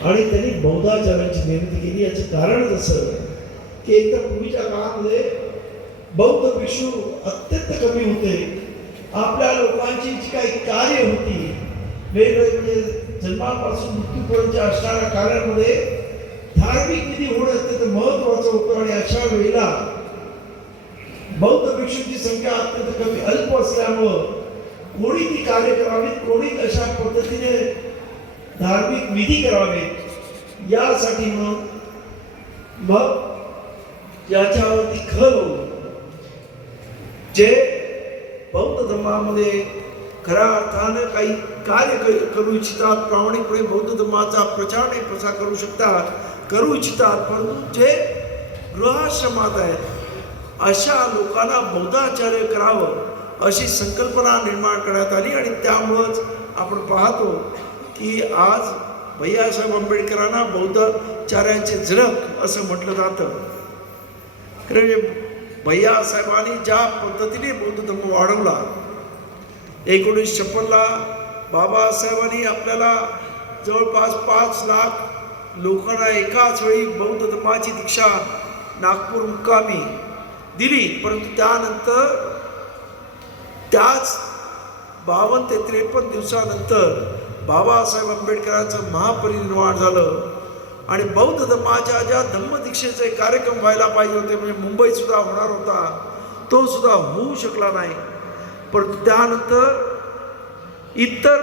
आणि त्यांनी बौद्धाचार्यांची निर्मिती केली. याचं कारण असं की एकतर पूर्वीच्या काळामध्ये बौद्ध भिक्षू अत्यंत कमी होते. आपल्या लोकांची जी काही कार्य होती वेगवेगळे म्हणजे जन्मापासून मृत्यूपर्यंतच्या असणाऱ्या कार्यामध्ये धार्मिक विधी होणं अत्यंत महत्वाचं होतं आणि अशा वेळेला बौद्ध भिक्षूंची संख्या अत्यंत कमी अल्प असल्यामुळं कोणी ती कार्य करावीत, कोणी अशा पद्धतीने धार्मिक विधी करावेत यासाठी मग याच्यावरती खर होऊन जे बौद्ध धर्मामध्ये खऱ्या अर्थानं काही कार्य करू इच्छितात, प्रामाणिकपणे बौद्ध धर्माचा प्रचार आणि प्रसार करू इच्छितात, परंतु जे गृहाश्रमात आहेत अशा लोकांना बौद्धाचार्य करावं अशी संकल्पना निर्माण करण्यात आली. आणि त्यामुळंच आपण पाहतो की आज भैयासाहेब आंबेडकरांना बौद्धाचार्यांचे जनक असं म्हटलं जातं. कारण भैयासाहेबांनी ज्या पद्धतीने बौद्ध धर्म वाढवला 1956ला बाबासाहेबांनी आपल्याला जवळपास 5 लाख लोकांना एकाच वेळी बौद्ध धर्माची दीक्षा नागपूर मुक्कामी दिली. परंतु त्यानंतर त्याच 52 ते 53 दिवसानंतर बाबासाहेब आंबेडकरांचं महापरिनिर्वाण झालं आणि बौद्ध धर्माच्या ज्या धम्मदीक्षेचे कार्यक्रम व्हायला पाहिजे होते म्हणजे मुंबईत सुद्धा होणार होता तो सुद्धा होऊ शकला नाही. परंतु त्यानंतर इतर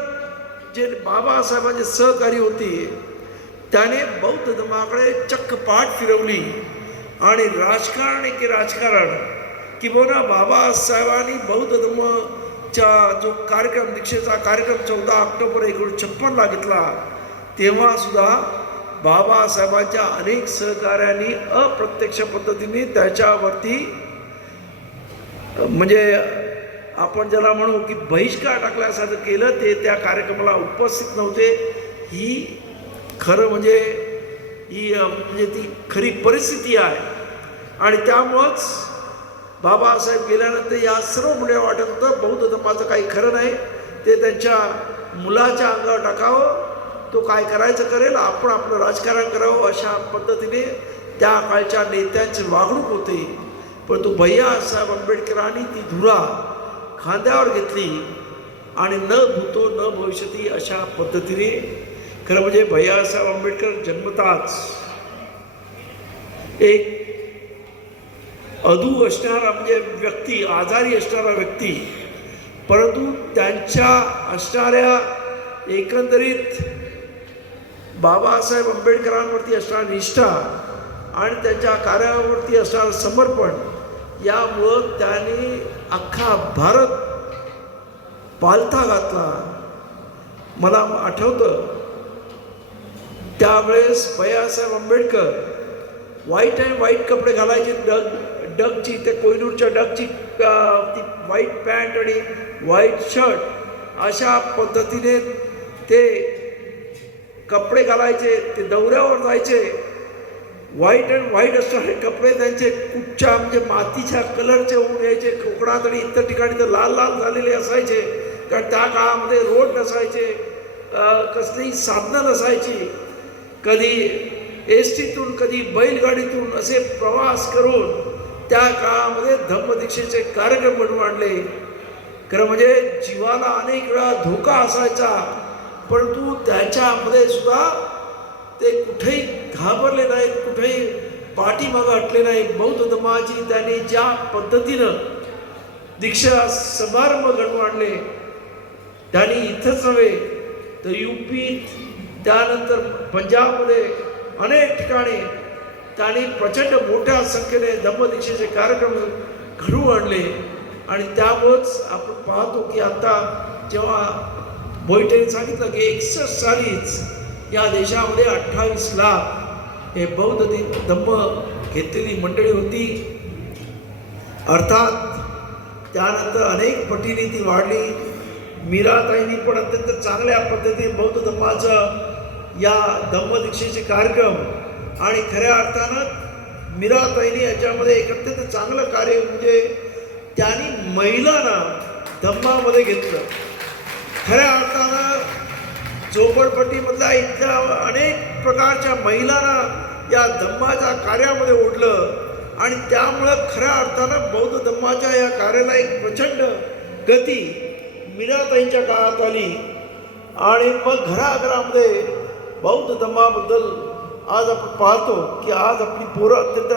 जे बाबासाहेबांचे सहकारी होते त्याने बौद्ध धर्माकडे चक्क पाठ फिरवली आणि राजकारण किंवा बाबासाहेबांनी बौद्ध धर्मच्या जो कार्यक्रम दीक्षेचा कार्यक्रम 14 ऑक्टोबर 1956ला घेतला तेव्हा सुद्धा बाबासाहेबांच्या अनेक सहकार्यांनी अप्रत्यक्ष पद्धतीने त्याच्यावरती म्हणजे आपण ज्याला म्हणू की बहिष्कार टाकल्यासारखं केलं. ते त्या कार्यक्रमाला उपस्थित नव्हते. ही खरं म्हणजे ती खरी परिस्थिती आहे. आणि त्यामुळंच बाबासाहेब गेल्यानंतर या सर्व मुळे वाटत होतं बौद्ध धर्माचं काही खरं नाही, ते त्यांच्या मुलाच्या अंगावर टाकावं, तो काय करायचं करेल, आपण आपलं राजकारण करावं अशा पद्धतीने त्या काळच्या नेत्यांची वागणूक होते. परंतु भैयासाहेब आंबेडकरांनी ती धुरा खांद्यावर घेतली आणि न भूतो न भविष्यती अशा पद्धतीने खरं म्हणजे भैयासाहेब आंबेडकर जन्मताच एक अधू असणारा म्हणजे व्यक्ती, आजारी असणारा व्यक्ती, परंतु त्यांच्या असणाऱ्या एकंदरीत बाबासाहेब आंबेडकरांवरती असणारी निष्ठा आणि त्यांच्या कार्यावरती असणारं समर्पण यामुळं त्यांनी अख्खा भारत पालथा घातला. मला आठवतं त्यावेळेस भैयासाहेब आंबेडकर व्हाईट कपडे घालायचे, डगची ते कोहिनूरच्या डगची ती व्हाईट पॅन्ट आणि व्हाईट शर्ट अशा पद्धतीने ते कपडे घालायचे, ते दौऱ्यावर जायचे. व्हाईट असणारे कपडे त्यांचे कुठच्या म्हणजे मातीच्या कलरचे होऊन यायचे. कोकणात आणि इतर ठिकाणी तर लाल झालेले असायचे, कारण त्या काळामध्ये रोड नसायचे, कसलीही साधनं नसायची. कधी एसटीतून कधी बैलगाडीतून असे प्रवास करून त्या काळामध्ये धम्मदीक्षेचे कार्यक्रम बनवून आणले. खरं म्हणजे जीवाला अनेक वेळा धोका असायचा, परंतु त्याच्यामध्ये सुद्धा ते कुठेही घाबरले नाहीत, कुठेही पाठीमागं हटले नाहीत. बौद्ध धर्माची त्यांनी ज्या पद्धतीनं दीक्षा समारंभ घडवून आणले त्यांनी इथंच नव्हे तर यूपीत, त्यानंतर पंजाबमध्ये अनेक ठिकाणी त्यांनी प्रचंड मोठ्या संख्येने धम्मदीक्षेचे कार्यक्रम घडवून आणले. आणि त्यामुळंच आपण पाहतो की आता जेव्हा मोहितेने सांगितलं की 61 सालीच या देशामध्ये 28 लाख हे बौद्ध धम्म घेतलेली मंडळी होती. अर्थात त्यानंतर अनेक पटीने ती वाढली. मीराताईंनी पण अत्यंत चांगल्या पद्धतीने बौद्ध धम्माचं या धम्मदीक्षेचे कार्यक्रम आणि खऱ्या अर्थानं मीराताईंनी याच्यामध्ये एक अत्यंत चांगलं कार्य म्हणजे त्यांनी महिलांना धम्मामध्ये घेतलं. खऱ्या अर्थानं झोपडपट्टीमधल्या इथल्या अनेक प्रकारच्या महिलांना या धम्माच्या कार्यामध्ये ओढलं आणि त्यामुळं खऱ्या अर्थानं बौद्ध धम्माच्या या कार्याला एक प्रचंड गती मीराताईंच्या काळात आली. आणि मग घराघरामध्ये बौद्ध धम्माबद्दल आज आपण पाहतो की आज आपली पोरं अत्यंत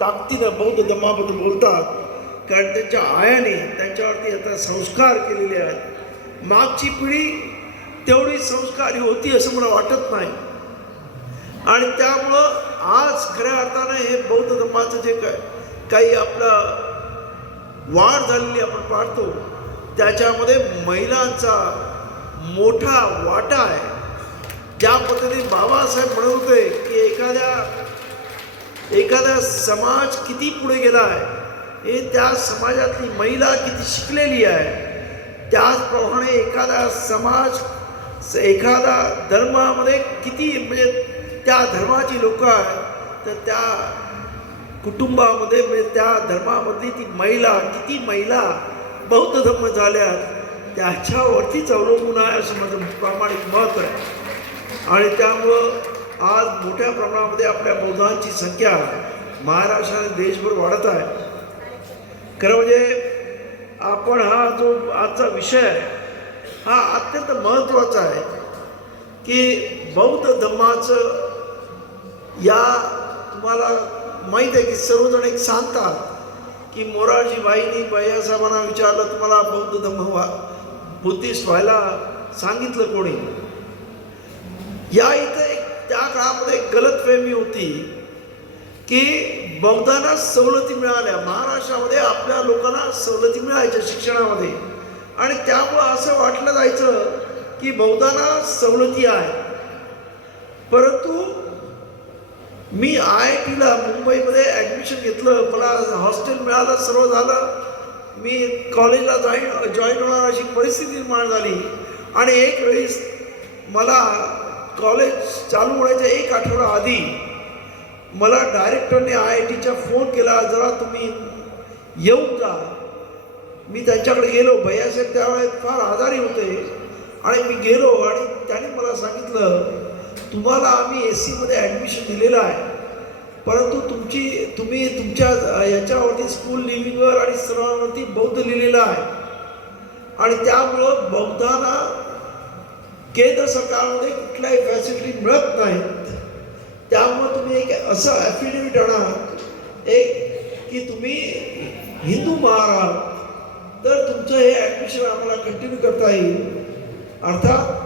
ताकदीनं बौद्ध धम्माबद्दल बोलतात, कारण त्यांच्या आयाने त्यांच्यावरती आता संस्कार केलेले आहेत. मागची पिढी तेवढी संस्कारी होती असं मला वाटत नाही. आणि त्यामुळं आज खऱ्या अर्थानं हे बौद्ध धम्माचं जे काही आपलं वाढ झालेली आपण पाहतो त्याच्यामध्ये महिलांचा मोठा वाटा आहे. ज्या पद्धतीने बाबासाहेब म्हणत होते की एखादा समाज किती पुढे गेला आहे हे त्या समाजातली महिला किती शिकलेली आहे. त्याचप्रमाणे एखादा समाज एखादा धर्मामध्ये किती म्हणजे त्या धर्माची लोक आहेत तर त्या कुटुंबामध्ये म्हणजे त्या धर्मामधली ती किती महिला बौद्ध धम्म झाल्यात त्याच्यावरतीच अवलंबून आहे असं माझं प्रामाणिक मत आहे. आणि त्यामुळं आज मोठ्या प्रमाणामध्ये आपल्या बौद्धांची संख्या महाराष्ट्राने देशभर वाढत आहे. खरं म्हणजे आपण हा जो आजचा विषय आहे हा अत्यंत महत्त्वाचा आहे की बौद्ध धम्माचं या तुम्हाला माहीत आहे की सर्वजण एक सांगतात की मोरारजीभाईंनी भैयासाहेबांना विचारलं तुम्हाला बौद्ध धम्म बुद्धिस्ट व्हायला सांगितलं कोणी. या इथं एक त्या काळामध्ये एक गलतफहमी होती की बौद्धांना सवलती मिळाल्या, महाराष्ट्रामध्ये आपल्या लोकांना सवलती मिळायच्या शिक्षणामध्ये आणि त्यामुळं असं वाटलं जायचं की बौद्धांना सवलती आहे. परंतु मी IITला मुंबईमध्ये ॲडमिशन घेतलं, मला हॉस्टेल मिळालं, सर्व झालं, मी कॉलेजला जॉईन होणार अशी परिस्थिती निर्माण झाली आणि एक वेळेस मला कॉलेज चालू होण्याच्या एक आठवडा आधी मला डायरेक्टरने IITच्या फोन केला, जरा तुम्ही येऊन जा. मी त्यांच्याकडे गेलो. भैयासाहेब त्यावेळेस फार आजारी होते आणि मी गेलो आणि त्यांनी मला सांगितलं तुम्हाला आम्ही SCमध्ये ॲडमिशन दिलेलं आहे परंतु तुम्ही तुमच्या याच्यावरती स्कूल लिव्हिंगवर आणि सर्वांवरती बौद्ध लिहिलेलं आहे आणि त्यामुळं बौद्धांना केंद्र सरकारमध्ये कुठल्याही फॅसिलिटी मिळत नाहीत. त्यामुळं तुम्ही एक असं ॲफिडेव्हिट आणा एक की तुम्ही हिंदू आहात तर तुमचं हे ॲडमिशन आम्हाला कंटिन्यू करता येईल. अर्थात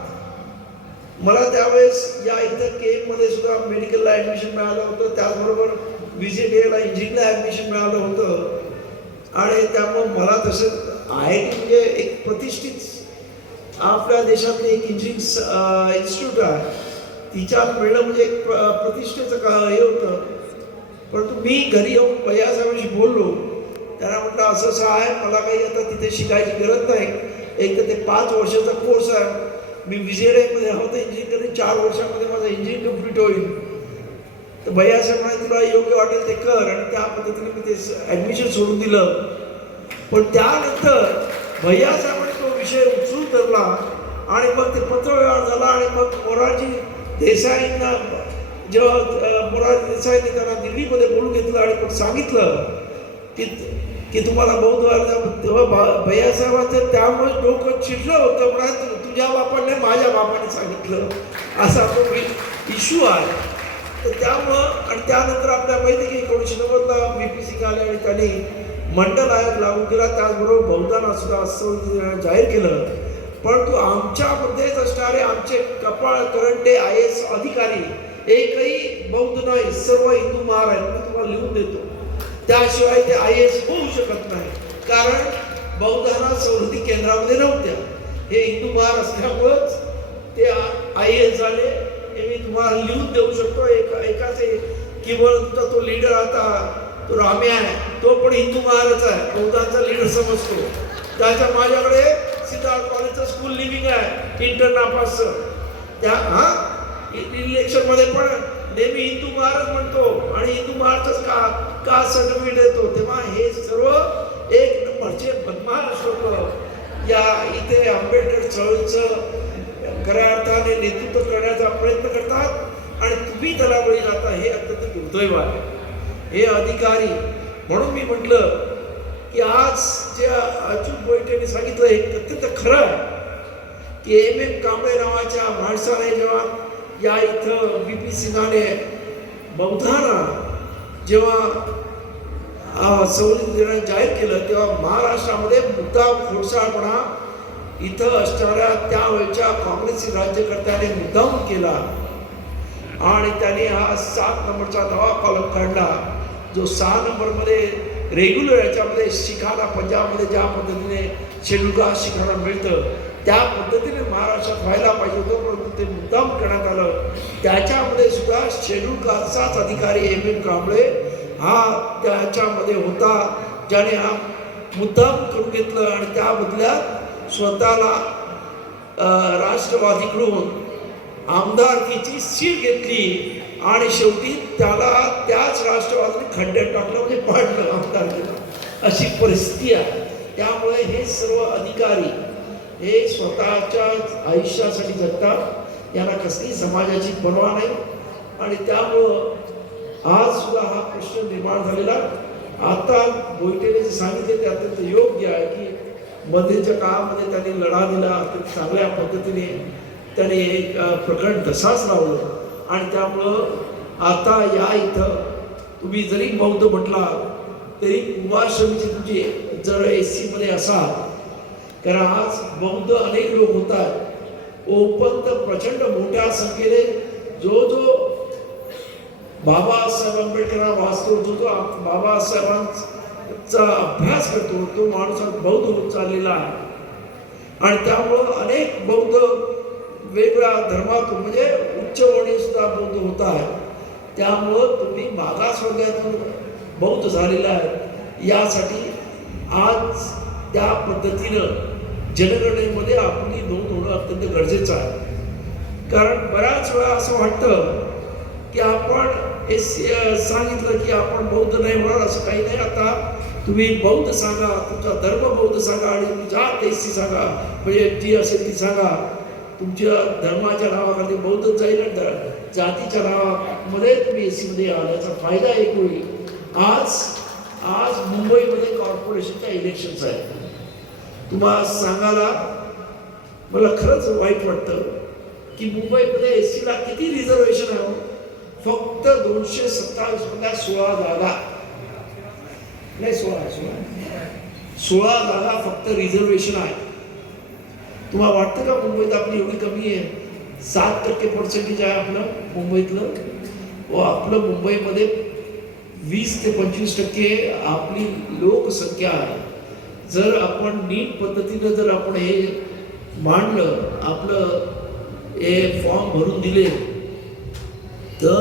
मला त्यावेळेस या इथं KMमध्ये सुद्धा मेडिकलला ॲडमिशन मिळालं होतं, त्याचबरोबर VJDAला इंजिनिअरिंगला ॲडमिशन मिळालं होतं आणि त्यामुळं मला तसं IIT म्हणजे एक प्रतिष्ठित आपल्या देशातली एक इंजिनिअरिंग इन्स्टिट्यूट आहे, तिच्यात मिळणं म्हणजे एक प्रतिष्ठेचं हे होतं. परंतु मी घरी येऊन भैयासाहेबांशी बोललो. त्यांना म्हटलं असं आहे, मला काही आता तिथे शिकायची गरज नाही, एक तर ते 5 वर्षाचा कोर्स आहे, मी VJDAमध्ये होतं इंजिनिअरिंग 4 वर्षामध्ये माझं इंजिनिअरिंग कंप्लीट होईल. तर भैयासाहेब म्हणे तुला योग्य वाटेल ते कर आणि त्या पद्धतीने मी ते ॲडमिशन सोडून दिलं. पण त्यानंतर भैयासाहेबांनी तो विषय उचलून धरला आणि मग ते पत्रव्यवहार झाला आणि मग मोरारजी देसाईंना जेव्हा मोरारजी देसाईंनी त्यांना दिल्लीमध्ये बोलून घेतलं आणि मग सांगितलं की तुम्हाला बौद्ध व्हायला, तेव्हा भैयासाहेबांचं त्यामुळे डोकं चिडलं होतं. म्हणा तुझ्या बापाने माझ्या बापाने सांगितलं असा तो इश्यू आहे. तर त्यामुळं आणि त्यानंतर आपल्या माहिती की 1990ला BPC आले आणि त्यांनी मंडल आयोग लागू केला, त्याचबरोबर बौद्धांना सुद्धा असं जाहीर केलं. परंतु आमच्यामध्येच असणारे आमचे कपाळ करंटे IAS अधिकारी एकही बौद्ध नाही, सर्व हिंदू महार आहेत. मी तुम्हाला लिहून देतो, त्याशिवाय ते IAS होऊ शकत नाही, कारण बौद्धांना सवलती केंद्रामध्ये नव्हत्या. हे हिंदू महार असल्यामुळंच ते IAS झाले. हे मी तुम्हाला लिहून देऊ शकतो. एकाचे किंवा तुमचा तो लीडर आता तो राम्या आहे, तो पण हिंदू महाराज आहे, बौद्धांचा लीडर समजतो. त्याच्या माझ्याकडे सिद्धार्थ कॉलेजचं स्कूल लिव्हिंग आहे, इंटर नापासचं. त्या इलेक्शन मध्ये पण नेहमी हिंदू महाराज म्हणतो आणि हिंदू महाराजच का सर्टिफिकेट देतो. तेव्हा हे सर्व एक नंबरचे बदमाश लोक या इथे आंबेडकर चळवळीचं खऱ्या अर्थाने नेतृत्व करण्याचा प्रयत्न करतात आणि तुम्ही त्याला बळी जाता. हे अत्यंत दुर्दैव आहे. हे अधिकारी म्हणून मी म्हटलं की आज जे अच्युत बैठेने सांगितलं हे अत्यंत खरं आहे की एम कांबळे नावाच्या माणसाने जेव्हा या इथं BP सिंगाने बौद्धांना जेव्हा सवलत देणं जाहीर केलं तेव्हा महाराष्ट्रामध्ये मुद्दाम खोडसाळपणा इथं असणाऱ्या त्यावेळच्या काँग्रेसी राज्यकर्त्याने मुद्दाम केला आणि त्याने हा 7 नंबरचा नवा कॉलम काढला जो 6 नंबरमध्ये रेग्युलर याच्यामध्ये शिखाला पंजाबमध्ये ज्या पद्धतीने शेड्यूल कास्ट शिखांना मिळतं त्या पद्धतीने महाराष्ट्रात व्हायला पाहिजे होतं, परंतु ते मुद्दाम करण्यात आलं. त्याच्यामध्ये सुद्धा शेड्यूल कास्टचाच अधिकारी M कांबळे हा त्याच्यामध्ये होता, ज्याने हा मुद्दाम करून घेतलं आणि त्या बदल्यात स्वतःला राष्ट्रवादीकडून आमदारकीची सीट घेतली आणि शेवटी त्याला त्याच राष्ट्रवादीने खड्ड्यात टाकलं, म्हणजे पाडलं आमदारकीला. अशी परिस्थिती आहे. त्यामुळे हे सर्व अधिकारी हे स्वतःच्या आयुष्यासाठी जगतात, यांना कसली समाजाची पर्वा नाही. आणि त्यामुळं आज सुद्धा हा प्रश्न निर्माण झालेला. आता बोईटेने जे सांगितले ते अत्यंत योग्य आहे की मध्येच्या काळामध्ये त्यांनी लढा दिला, अत्यंत चांगल्या पद्धतीने त्याने एक प्रकरण तसाच लावलं आणि त्यामुळं आता या इथं तुम्ही जरी बौद्ध म्हटला तरी कुमारश्रमीचे तुमचे जर SC मध्ये असाल, कारण आज बौद्ध अनेक लोक होत आहेत. ओपन तर प्रचंड मोठ्या संख्येने जो बाबासाहेब आंबेडकरांना वाचतो, जो बाबासाहेबांचा अभ्यास करतो, तो माणूस बौद्ध होत चाललेला आहे. आणि त्यामुळं अनेक बौद्ध वेगवेगळ्या धर्मातून म्हणजे उच्चवर्णीय सुद्धा बौद्ध होत आहेत. त्यामुळं तुम्ही मागासवर्गातून बौद्ध झालेला आहे. यासाठी आज त्या पद्धतीनं जनगणनेमध्ये आपली नोंद होणं अत्यंत गरजेचं आहे. कारण बऱ्याच वेळा असं वाटतं की आपण सांगितलं की आपण बौद्ध नाही होणार, असं काही नाही. आता तुम्ही बौद्ध सांगा, तुमचा धर्म बौद्ध सांगा आणि तुमच्या SC सांगा, म्हणजे जी असेल ती सांगा. तुमच्या धर्माच्या नावाखाली बौद्ध जाईल, जातीच्या नावामध्ये तुम्ही SC मध्ये आल्याचा फायदा एक होईल. आज मुंबईमध्ये कॉर्पोरेशनच्या इलेक्शन्स आहेत. तुम्हाला सांगायला मला खरंच वाईट वाटतं की मुंबईमध्ये SC ला किती रिझर्वेशन आहे? फक्त 227 मधल्या 16 जागा नाही, 16 जागा फक्त रिझर्वेशन आहे. तुम्हाला वाटतं का मुंबईत आपली एवढी कमी आहे? 7% पर्सेंटेज आहे आपलं मुंबईतलं. व आपलं मुंबईमध्ये 20 ते 25% आपली लोकसंख्या आहे. जर आपण नीट पद्धतीनं जर आपण हे मांडलं, आपलं हे फॉर्म भरून दिले तर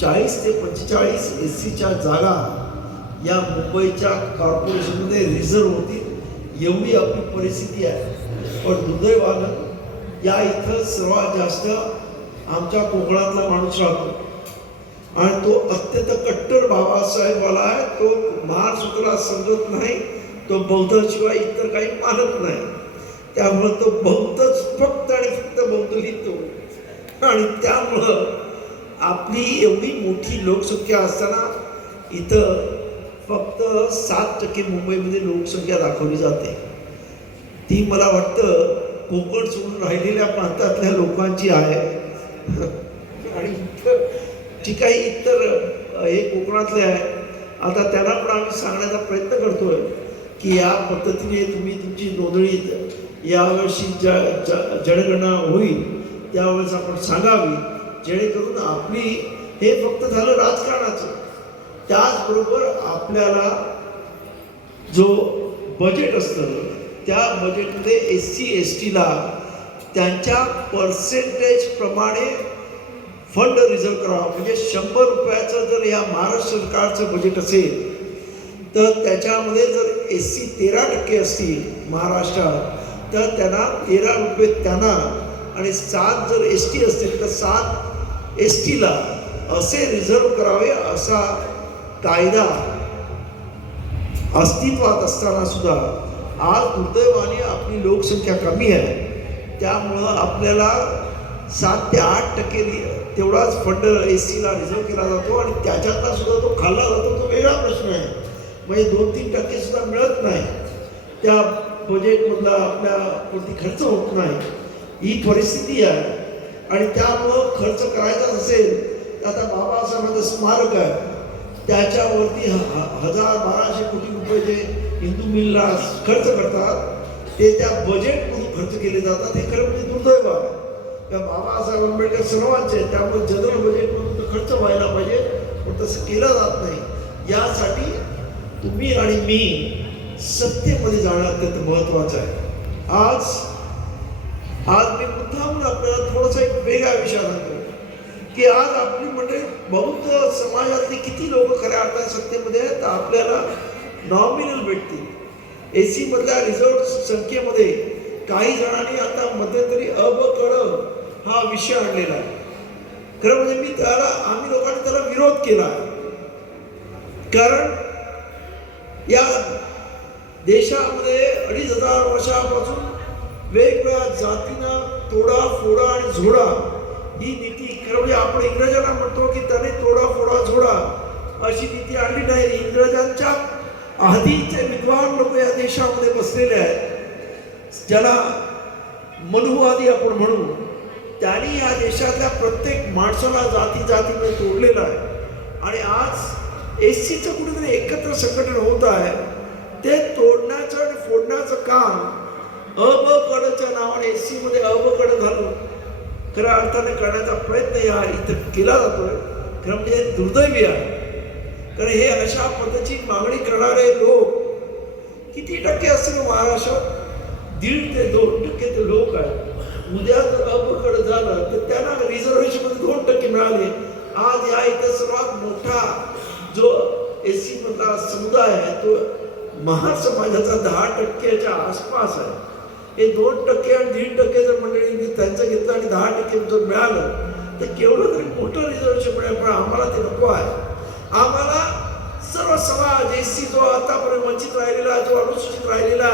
40 ते 45 SCच्या जागा या मुंबईच्या कॉर्पोरेशनमध्ये रिझर्व होतील, एवढी आपली परिस्थिती आहे. पण दुर्दैवानं या इथं सर्वात जास्त आमच्या कोकणातला माणूस राहतो आणि तो अत्यंत कट्टर बाबासाहेबवाला आहे. तो महाराष्ट्राला समजत नाही, तो बौद्धाशिवाय इतर काही मानत नाही. त्यामुळं तो बौद्धच फक्त आणि फक्त बौद्ध लिहितो. आणि त्यामुळं आपली एवढी मोठी लोकसंख्या असताना इथं फक्त 7% मुंबईमध्ये लोकसंख्या दाखवली जाते. ती मला वाटतं कोकण सोडून राहिलेल्या प्रांतातल्या लोकांची आहे. आणि जी काही इतर हे कोकणातले आहे, आता त्यांना पण आम्ही सांगण्याचा प्रयत्न करतोय की या पद्धतीने तुम्ही तुमची नोंदणी यावर्षी जनगणना होईल त्यावेळेस आपण सांगावी, जेणेकरून आपली हे फक्त झालं राजकारणाचं. त्याचबरोबर आपल्याला जो बजेट असतं त्या बजेटमध्ये SC STला त्यांच्या पर्सेंटेज प्रमाणे फंड रिझर्व करावा. म्हणजे 100 रुपयाचं जर या महाराष्ट्र सरकारचं बजेट असेल तर त्याच्यामध्ये जर SC 13% असतील महाराष्ट्रात तर त्यांना 13 रुपये त्यांना आणि 7 जर ST असतील तर 7 STला असे रिझर्व करावे असा कायदा अस्तित्वात असताना सुद्धा आज दुर्दैवाने आपली लोकसंख्या कमी आहे. त्यामुळं आपल्याला 7 ते 8% तेवढाच फंड SCला रिझर्व केला जातो आणि त्याच्यातला सुद्धा तो खाल्ला जातो. तो वेगळा प्रश्न आहे. म्हणजे 2-3% सुद्धा मिळत नाही. त्या बजेटमधला आपल्यावरती खर्च होत नाही. ही परिस्थिती आहे आणि त्यामुळं खर्च करायचा असेल तर आता बाबासाहेबांचं स्मारक आहे त्याच्यावरती 1000-1200 कोटी रुपये जे हिंदू मिलला खर्च करतात ते त्या बजेटमधून खर्च केले जातात. हे खरं म्हणजे दुर्दैव आहे. त्या बाबासाहेब आंबेडकर सर्वांचे त्यामुळे जनरल बजेटमधून खर्च व्हायला पाहिजे पण तसं केलं जात नाही. यासाठी तुम्ही आणि मी सत्तेमध्ये जाणं अत्यंत महत्त्वाचं आहे. आज मी मुद्दाम आपल्याला थोडासा एक वेगळा विषय सांगतो की आज आपली मंडळी बौद्ध समाजातली किती लोक खऱ्या अर्थाने सत्तेमध्ये आहेत तर आपल्याला नॉमिनल भेटतील. SC मधल्या रिझर्व संख्येमध्ये काही जणांनी आता मध्यंतरी हा विषय आणलेला आहे. खरं म्हणजे आम्ही लोकांनी त्याला विरोध केला कारण या देशामध्ये 2500 वर्षापासून वेगवेगळ्या जातींना तोडा फोडा आणि झोडा ही नीती खरं म्हणजे आपण इंग्रजांना म्हणतो की त्याने तोडा फोडा झोडा अशी नीती आणली नाही. इंग्रजांच्या आधीचे विद्वान लोक या देशामध्ये बसलेले आहेत ज्याला मनुवादी आपण म्हणू. त्यांनी या देशातल्या प्रत्येक माणसाला जातीमध्ये तोडलेलं आहे आणि आज SCचं कुठेतरी एकत्र संघटन होत आहे. ते तोडण्याचं आणि फोडण्याचं काम कडच्या नावाने SC मध्ये कड घालून खऱ्या अर्थाने करण्याचा प्रयत्न या इथं केला जातोय. खरं म्हणजे दुर्दैवी आहे कारण हे अशा पद्धतीची मागणी करणारे लोक किती टक्के असतील महाराष्ट्रात? 1.5 ते 2% ते लोक आहेत. उद्या जर कड झालं तर त्यांना रिझर्वेशन मध्ये 2% मिळाले. आज या इथं सर्वात मोठा जो SC मधला समुदाय आहे तो महार समाजाचा 10%च्या आसपास आहे. हे 2% आणि 1.5% जर मंडळींनी त्यांचं घेतलं आणि 10% जर मिळालं तर केवढं तरी मोठं रिझर्वेशन मिळेल. पण आम्हाला ते नको आहे. आम्हाला सर्व समाज SC जो आतापर्यंत वंचित राहिलेला जो अनुसूचित राहिलेला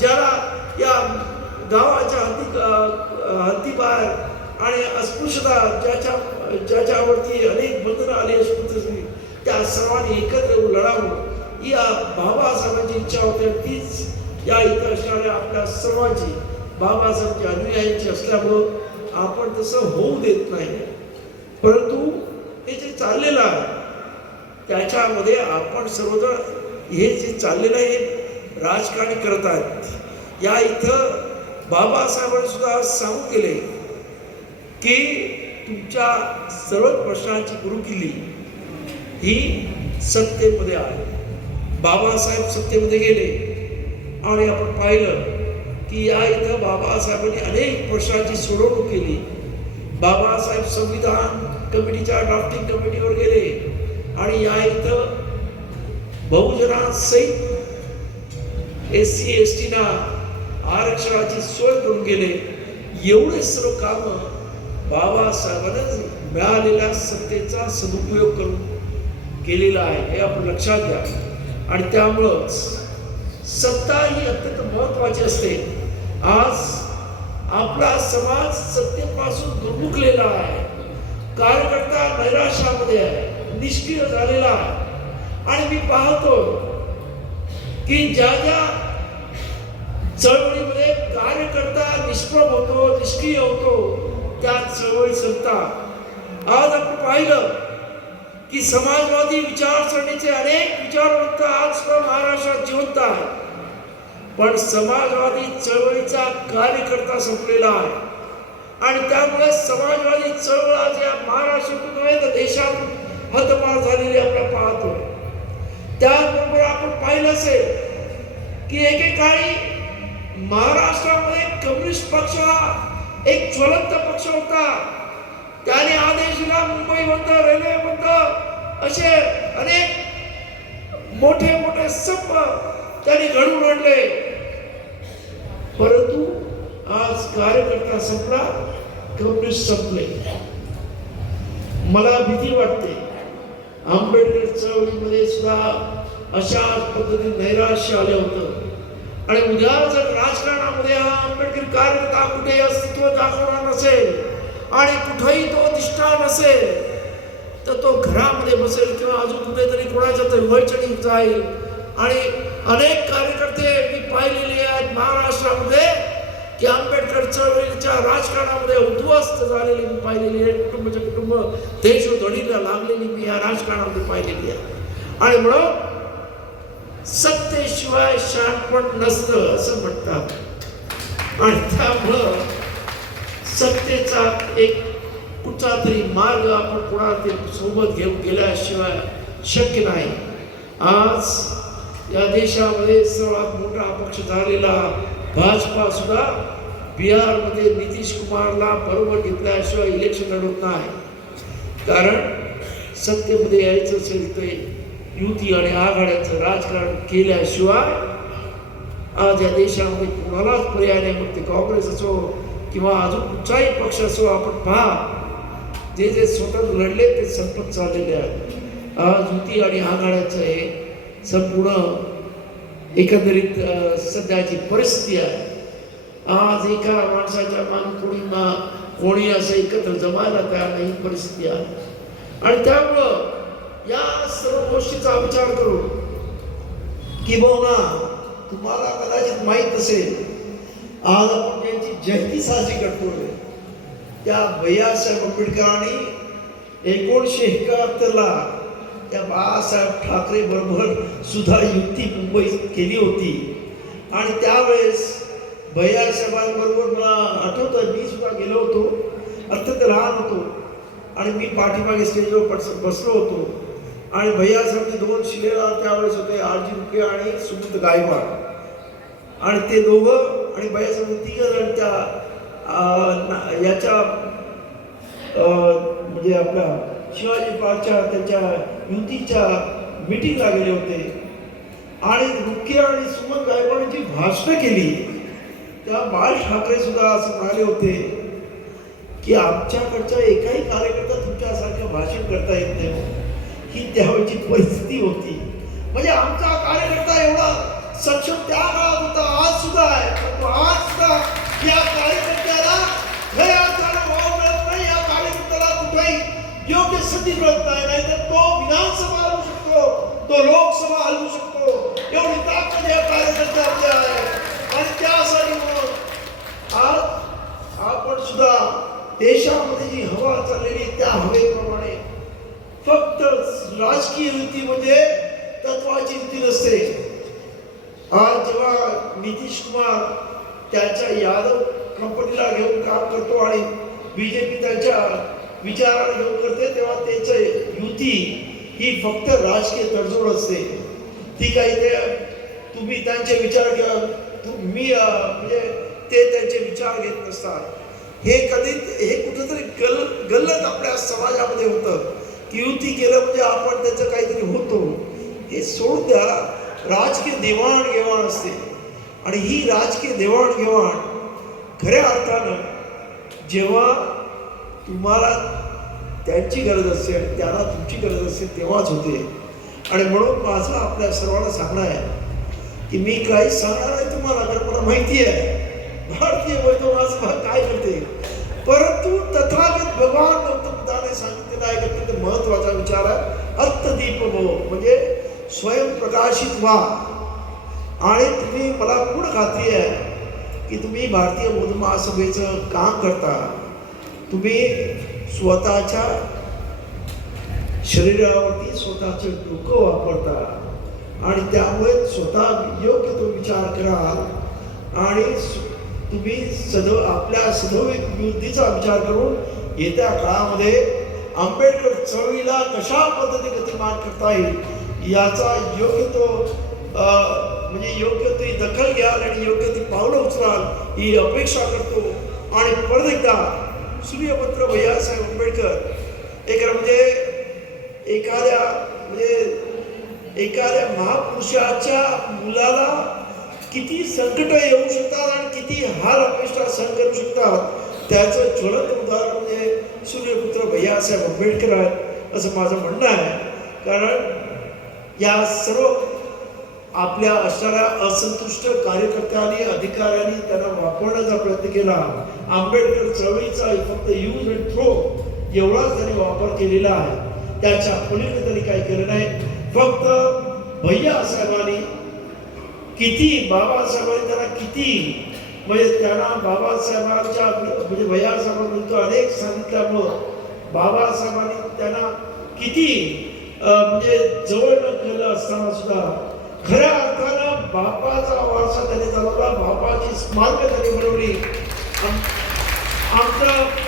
ज्याला या गावाच्या हद्दीबाहेर आणि अस्पृश्यता ज्याच्यावरती अनेक बंधनं आली अस्पृश्यतेची त्या सर्वांनी एकत्र येऊन लढावं या बाबासाहेबांची इच्छा होती. तीच या इथं असणाऱ्या आपल्या सर्वांची बाबासाहेबांच्या अनुयायांची असल्यामुळं आपण तसं होऊ देत नाही. परंतु हे जे चाललेलं आहे त्याच्यामध्ये आपण सर्वजण हे जे चाललेलं आहे हे राजकारणी करत आहेत. या इथं बाबासाहेबांनी सुद्धा सांगून गेले की तुमच्या सर्व प्रश्नांची गुरुकिल्ली ही सत्तेमध्ये आहे. बाबासाहेब सत्तेमध्ये गेले आणि आपण पाहिलं की या इथं बाबासाहेबांनी अनेक प्रश्नांची सोडवणूक केली. बाबासाहेब संविधान कमिटीच्या ड्राफ्टिंग कमिटीवर गेले आणि या इथं बहुजनासहित SC ST ना आरक्षणाची सोय करून गेले. एवढे सर्व कामं बाबासाहेबांना मिळालेल्या सत्तेचा सदुपयोग करून केलेला आहे हे आपण लक्षात घ्या. आणि त्यामुळं सत्ता ही अत्यंत महत्वाची असते. आज आपला समाज सत्तेपासून दुर्मुखलेला आहे. कार्यकर्ता नैराश्यामध्ये आहे, निष्क्रिय झालेला आहे. आणि मी पाहतो की ज्या चळवळीमध्ये कार्यकर्ता निष्प्रभ होतो, निष्क्रिय होतो त्या चळवळी संपतात. आज आपण पाहिलं की समाजवादी विचारसरणीचे अनेक विचारवंत आज सुद्धा महाराष्ट्रात जिवंत आहेत. पण समाजवादी चळवळीचा कार्यकर्ता संपलेला आहे आणि त्यामुळे समाजवादी चळवळ आज या महाराष्ट्रातून नव्हे तर देशात हद्दपार झालेली आपण पाहतोय. त्याचबरोबर आपण पाहिलं असेल की एकेकाळी महाराष्ट्रामध्ये कम्युनिस्ट पक्ष हा एक ज्वलंत पक्ष होता. त्याने आदेश दिला मुंबई बंद, रेल्वे बंद, असे अनेक मोठे मोठे संप त्यांनी घडवून आणले. परंतु आज कार्यकर्ता संपला, कम्युनिस्ट संपले. मला भीती वाटते आंबेडकर चळवळीमध्ये सुद्धा अशाच पद्धतीने नैराश्य आले होतं. आणि उद्या जर राजकारणामध्ये हा आंबेडकर कार्यकर्ता कुठे अस्तित्व दाखवणार नसेल आणि कुठेही तो दिसणार नसेल, तर तो घरामध्ये बसेल किंवा अजून कुठेतरी कोणाच्या तरी वैचणी जाईल. आणि अनेक कार्यकर्ते मी पाहिलेले आहेत महाराष्ट्रामध्ये की आंबेडकर चळवळीच्या राजकारणामध्ये उद्ध्वस्त झालेली मी पाहिलेली आहे. कुटुंबाचे कुटुंब देशोधडीला लागलेली मी या राजकारणामध्ये पाहिलेली आहे. आणि म्हणून सत्तेशिवाय शहाणपण नसतं असं म्हणतात. आणि त्यामुळं सत्तेचा एक कुठचा तरी मार्ग आपण कोणाला ते सोबत घेऊन गेल्याशिवाय शक्य नाही. आज या देशामध्ये सर्वात मोठा पक्ष झालेला भाजपा सुद्धा बिहारमध्ये नितीश कुमारला बरोबर घेतल्याशिवाय इलेक्शन लढवत नाही. कारण सत्तेमध्ये यायचं असेल तर युती आणि आघाड्याचं राजकारण केल्याशिवाय आज या देशामध्ये कुणालाच पर्याय नाही. मग ते काँग्रेस असो किंवा अजून कुठचाही पक्ष असो, आपण पहा जे जे स्वतंत्र लढले ते संपत चाललेले आहेत. आज युती आणि आघाड्याचं हे संपूर्ण एकंदरीत सध्याची परिस्थिती आहे. आज एका माणसाच्या मागे कोणी असं एकत्र जमायला तयार नाही परिस्थिती आहे. आणि त्यामुळं या सर्व गोष्टीचा विचार करून किंबहुना तुम्हाला कदाचित माहीत असेल, आज आपण त्यांची जयंती साजरी करतोय. त्या भैयासाहेब आंबेडकरांनी 1971ला त्या बाळासाहेब ठाकरे बरोबर सुद्धा युती मुंबईत केली होती. आणि त्यावेळेस भैयासाहेबांबरोबर मला आठवतं मी सुद्धा गेलो होतो. अत्यंत लहान होतो आणि मी पाठीमागे स्टेजवर बसलो होतो. आणि भैयासाहेबचे 2 शिलेदार त्यावेळेस होते, आरजी रुके आणि सुमित गायकवाड. आणि ते दोघं आणि भैयासाहेब 3 जण त्या याच्या म्हणजे आपल्या शिवाजी पार्कच्या त्यांच्या युतीच्या मीटिंगला गेले होते. आणि रुके आणि सुमन गायकवाडांची भाषणं केली. त्या बाळ ठाकरे सुद्धा असं म्हणाले होते की आमच्याकडच्या एकाही कार्यकर्ता तुमच्यासारखं भाषण करता येत नाही. ही त्यावेळची परिस्थिती होती. म्हणजे आमचा कार्यकर्ता एवढा सक्षम त्या काळात होता, आज सुद्धा आहे. परंतु आज सुद्धा या कार्यकर्त्याला खऱ्या अर्थानं वाव मिळत नाही. या कार्यकर्त्याला कुठेही योग्य संधी मिळत नाही. नाहीतर तो विधानसभा हलवू शकतो, तो लोकसभा हलवू शकतो, एवढी ताकद या कार्यकर्त्यामध्ये आहे. आणि त्यासाठी म्हणून आज आपण सुद्धा देशामध्ये जी हवा चाललेली त्या हवेप्रमाणे फक्त राजकीय युती म्हणजे तत्वाची युती नसते. आज जेव्हा नितीश कुमार त्याच्या यादव कंपनीला घेऊन काम करतो आणि बीजेपी त्यांच्या विचाराला घेऊन करते, तेव्हा त्याचं युती ही फक्त राजकीय तडजोड असते. ती काही ते तुम्ही त्यांचे विचार घ्या, तुम्ही म्हणजे ते त्यांचे विचार घेत नसतात. हे कुठेतरी गल्लत आपल्या समाजामध्ये होतं की युती केलं म्हणजे आपण त्याचं काहीतरी होतो. हे सोडून द्या. राजकीय देवाणघेवाण असते आणि ही राजकीय देवाणघेवाण खऱ्या अर्थानं जेव्हा तुम्हाला त्यांची गरज असते आणि त्यांना तुमची गरज असते तेव्हाच होते. आणि म्हणून माझं आपल्या सर्वांना सांगणं आहे की मी काही सांगणार नाही तुम्हाला, कारण मला माहिती आहे भारतीय वैद्यवाद काय करते. परंतु तथागत भगवान गौतम बुद्धाने सांगितलेला एक अत्यंत महत्वाचा विचार आहे, अत्तदीप भव, म्हणजे स्वयंप्रकाशित व्हा. आणि तुम्ही मला पूर्ण खात्री आहे की तुम्ही भारतीय बौद्ध महासभेचं काम करता. तुम्ही स्वतःच्या शरीरावरती स्वतःचे डोकं वापरता आणि त्यामुळे स्वतः योग्य तो विचार कराल आणि तुम्ही आपल्या सदैविक बुद्धीचा विचार करून येत्या काळामध्ये आंबेडकर चळवळीला कशा पद्धतीने गतिमान करता येईल याचा योग्य तो म्हणजे योग्य ती दखल घ्याल आणि योग्य ती पावलं उचलाल ही अपेक्षा करतो. आणि परत एकदा सूर्यपुत्र भैयासाहेब आंबेडकर एक म्हणजे एखाद्या महापुरुषाच्या मुलाला किती संकट येऊ शकतात आणि किती हाल अपेक्षा सहन करू शकतात त्याचं ज्वलंत उदाहरण म्हणजे सूर्यपुत्र भैयासाहेब आंबेडकर आहेत असं माझं म्हणणं आहे. कारण या सर्व आपल्या असणाऱ्या असंतुष्ट कार्यकर्त्यांनी अधिकाऱ्यांनी त्यांना वापरण्याचा प्रयत्न केला. आंबेडकर चळवळीचा फक्त यूज अँड थ्रो एवढाच त्यांनी वापर केलेला आहे, त्याच्या पलीकडे त्यांनी काही केलं नाही. फक्त भैयासाहेबांनी किती बाबासाहेबांनी त्यांना किती म्हणजे त्यांना बाबासाहेबांच्या म्हणजे भैयासाहेबांविरुद्ध अनेक सांगितल्यामुळं बाबासाहेबांनी त्यांना किती म्हणजे जवळ न केलं असताना सुद्धा खऱ्या अर्थानं बापाचा वारसा त्यांनी चालवला, बापाची स्मारक त्यांनी बनवली. आमचं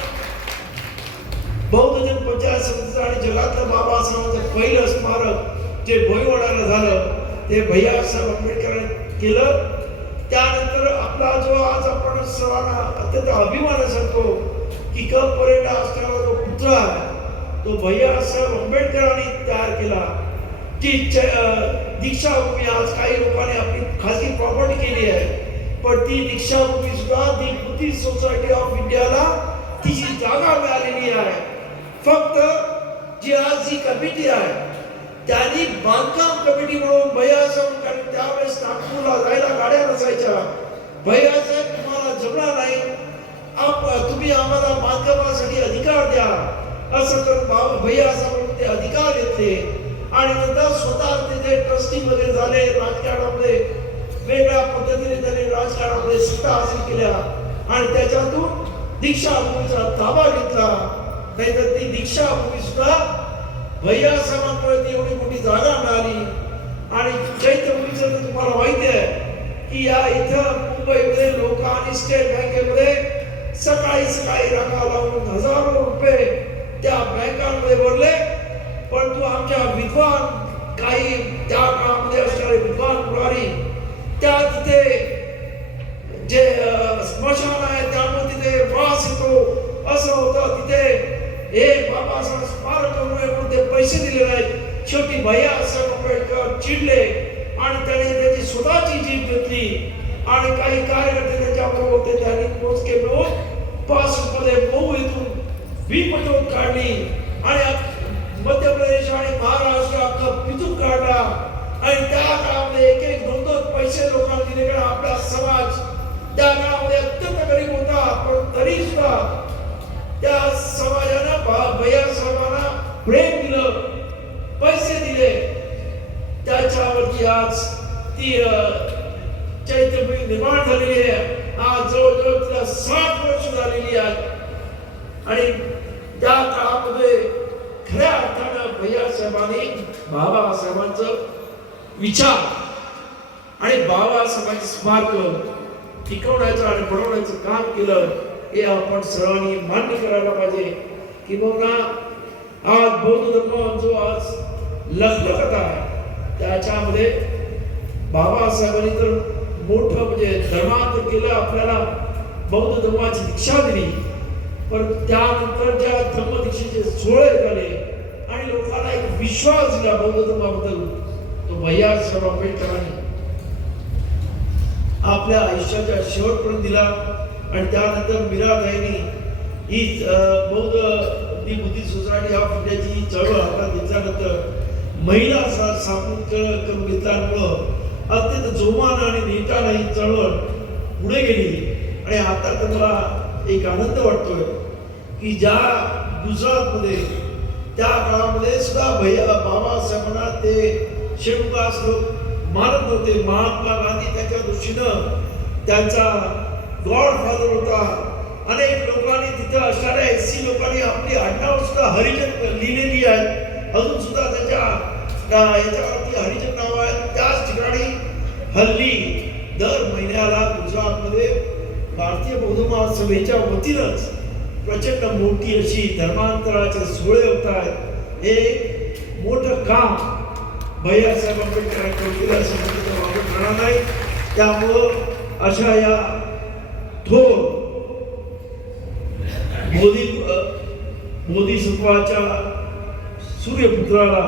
बौद्ध जन पंचायत समितीचं आणि जगातलं बाबासाहेबांचं पहिलं स्मारक जे भोईवाड्याला झालं ते भैयासाहेब आंबेडकरांनी केलं. त्यानंतर आपला जो आज आपण सर्वांना अत्यंत अभिमान सांगतो की कप परेडा असणारा जो पुत्र आहे तो भैयासाहेब आंबेडकरांनी तयार केला. जी दीक्षाभूमी आज काही लोकांनी आपली खाजगी प्रॉपर्टी केली आहे, पण ती दीक्षाभूमी सुद्धा दी बुद्धिस्ट सोसायटी ऑफ इंडियाला तिची जागा मिळालेली आहे. फक्त जी आज ही कमिटी आहे त्यांनी बांधकाम कमिटी म्हणून भैयासाहेब त्यावेळेस नागपूरला जायला गाड्या नसायच्या. भैयासाहेब तुम्हाला जमणार नाही, तुम्ही आम्हाला बांधकामासाठी अधिकार द्या असं करून भैयासाहेब ते अधिकार घेतले आणि नंतर स्वतः तिथे ट्रस्टी मध्ये झाले. राजकारणामध्ये वेगळ्या पद्धतीने त्यांनी राजकारणामध्ये सत्ता हासिल केल्या आणि त्याच्यातून दीक्षाभूमीचा ताबा घेतला. नाहीतर ती दीक्षाभूमी सुद्धा भैयासाहेबांमुळे ती एवढी मोठी जागा मिळाली. आणि चैत्यभूमीचं तर तुम्हाला माहिती आहे की या इथं मुंबईमध्ये लोकांनी स्टेट बँकेमध्ये सकाळी सकाळी राखा लावून हजारो रुपये त्या बँकांमध्ये भरले. परंतु आमच्या विद्वान काही त्या काळामध्ये असणारे विद्वान पुढारी त्या तिथे जे स्मशान आहे त्यामुळे तिथे वास येतो असं होतं. तिथे हे बाबासाहेब स्मारक म्हणून ते पैसे दिले नाहीत. शेवटी भैयासाहेब आंबेडकर चिडले आणि त्यांनी त्याची स्वतःची जीभ घेतली आणि काही कार्यकर्ते त्याच्याबरोबर होते. त्यांनी मोजके मिळून पासमध्ये मऊ इथून भीमटोन काढली आणि मध्य प्रदेश आणि महाराष्ट्र अख्खा पितून काढला. आणि त्या काळामध्ये एक एक दोन दोन पैसे लोकांना दिले. कारण आपला समाज त्या काळामध्ये अत्यंत गरीब होता, पण तरी सुद्धा त्या समाजानं भैयासाहेबांना प्रेम दिलं, पैसे दिले. त्याच्यावरती आज ती चैत्यभूमी निर्माण झालेली आहे. आज जवळजवळ तिला 60 वर्ष झालेली आहेत. आणि त्या काळामध्ये खऱ्या अर्थानं भैयासाहेबांनी बाबासाहेबांचं विचार आणि बाबासाहेबांची स्मारक टिकवण्याचं आणि बनवण्याचं काम केलं. हे आपण सर्वांनी मान्य करायला पाहिजे. किंवा आज बौद्ध धर्म जो आज लखलखत आहे त्याच्यामध्ये बाबासाहेबांनी तर मोठं म्हणजे धर्मांतर केलं, आपल्याला बौद्ध धर्माची दीक्षा दिली. पण त्यानंतर ज्या धर्मदीक्षेचे सोहळे झाले आणि लोकांना एक विश्वास दिला बौद्ध धर्माबद्दल, तो भैयासाहेब आंबेडकरांनी आपल्या आयुष्याच्या शेवटपर्यंत दिला. आणि त्यानंतर मीराबाईंनी ही बौद्ध बुद्धिस्ट सोसायटी ऑफ इंडियाची चळवळ हातात घेतल्यानंतर महिला सामूहिक करून घेतल्यामुळं अत्यंत जोमानं आणि नेटानं ही चळवळ पुढे गेली. आणि आता तर मला एक आनंद वाटतोय की ज्या गुजरातमध्ये त्या काळामध्ये सुद्धा बाबासाहेबांना ते शेणुकास लोक मानत नव्हते. महात्मा गांधी त्याच्या दृष्टीनं त्यांचा गॉडफादर होता. अनेक लोकांनी तिथे असणाऱ्या SC लोकांनी आपली आडनाव सुद्धा हरिजन लिहिलेली आहे. अजून सुद्धा त्याच्या याच्यावरती हरिजन नाव आहे. त्याच ठिकाणी हल्ली दर महिन्याला गुजरातमध्ये भारतीय बौद्ध महासभेच्या वतीनंच प्रचंड मोठी अशी धर्मांतराचे सोहळे होत आहेत. हे मोठं काम भैयासाहेब आंबेडकरांनी केलं असं म्हणजे वापर करणार नाही. त्यामुळं अशा या थोर बोधिसत्वाच्या सूर्यपुत्राला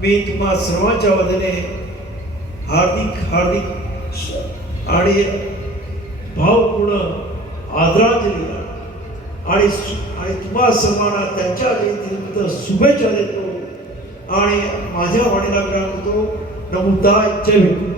मी तुम्हा सर्वांच्या वतीने हार्दिक हार्दिक आणि भावपूर्ण आदरांजली आणि तुम्हा सर्वांना त्यांच्या जयंतीनिमित्त शुभेच्छा देतो आणि माझ्या वाणीला काय म्हणतो नमुदा जय भीम.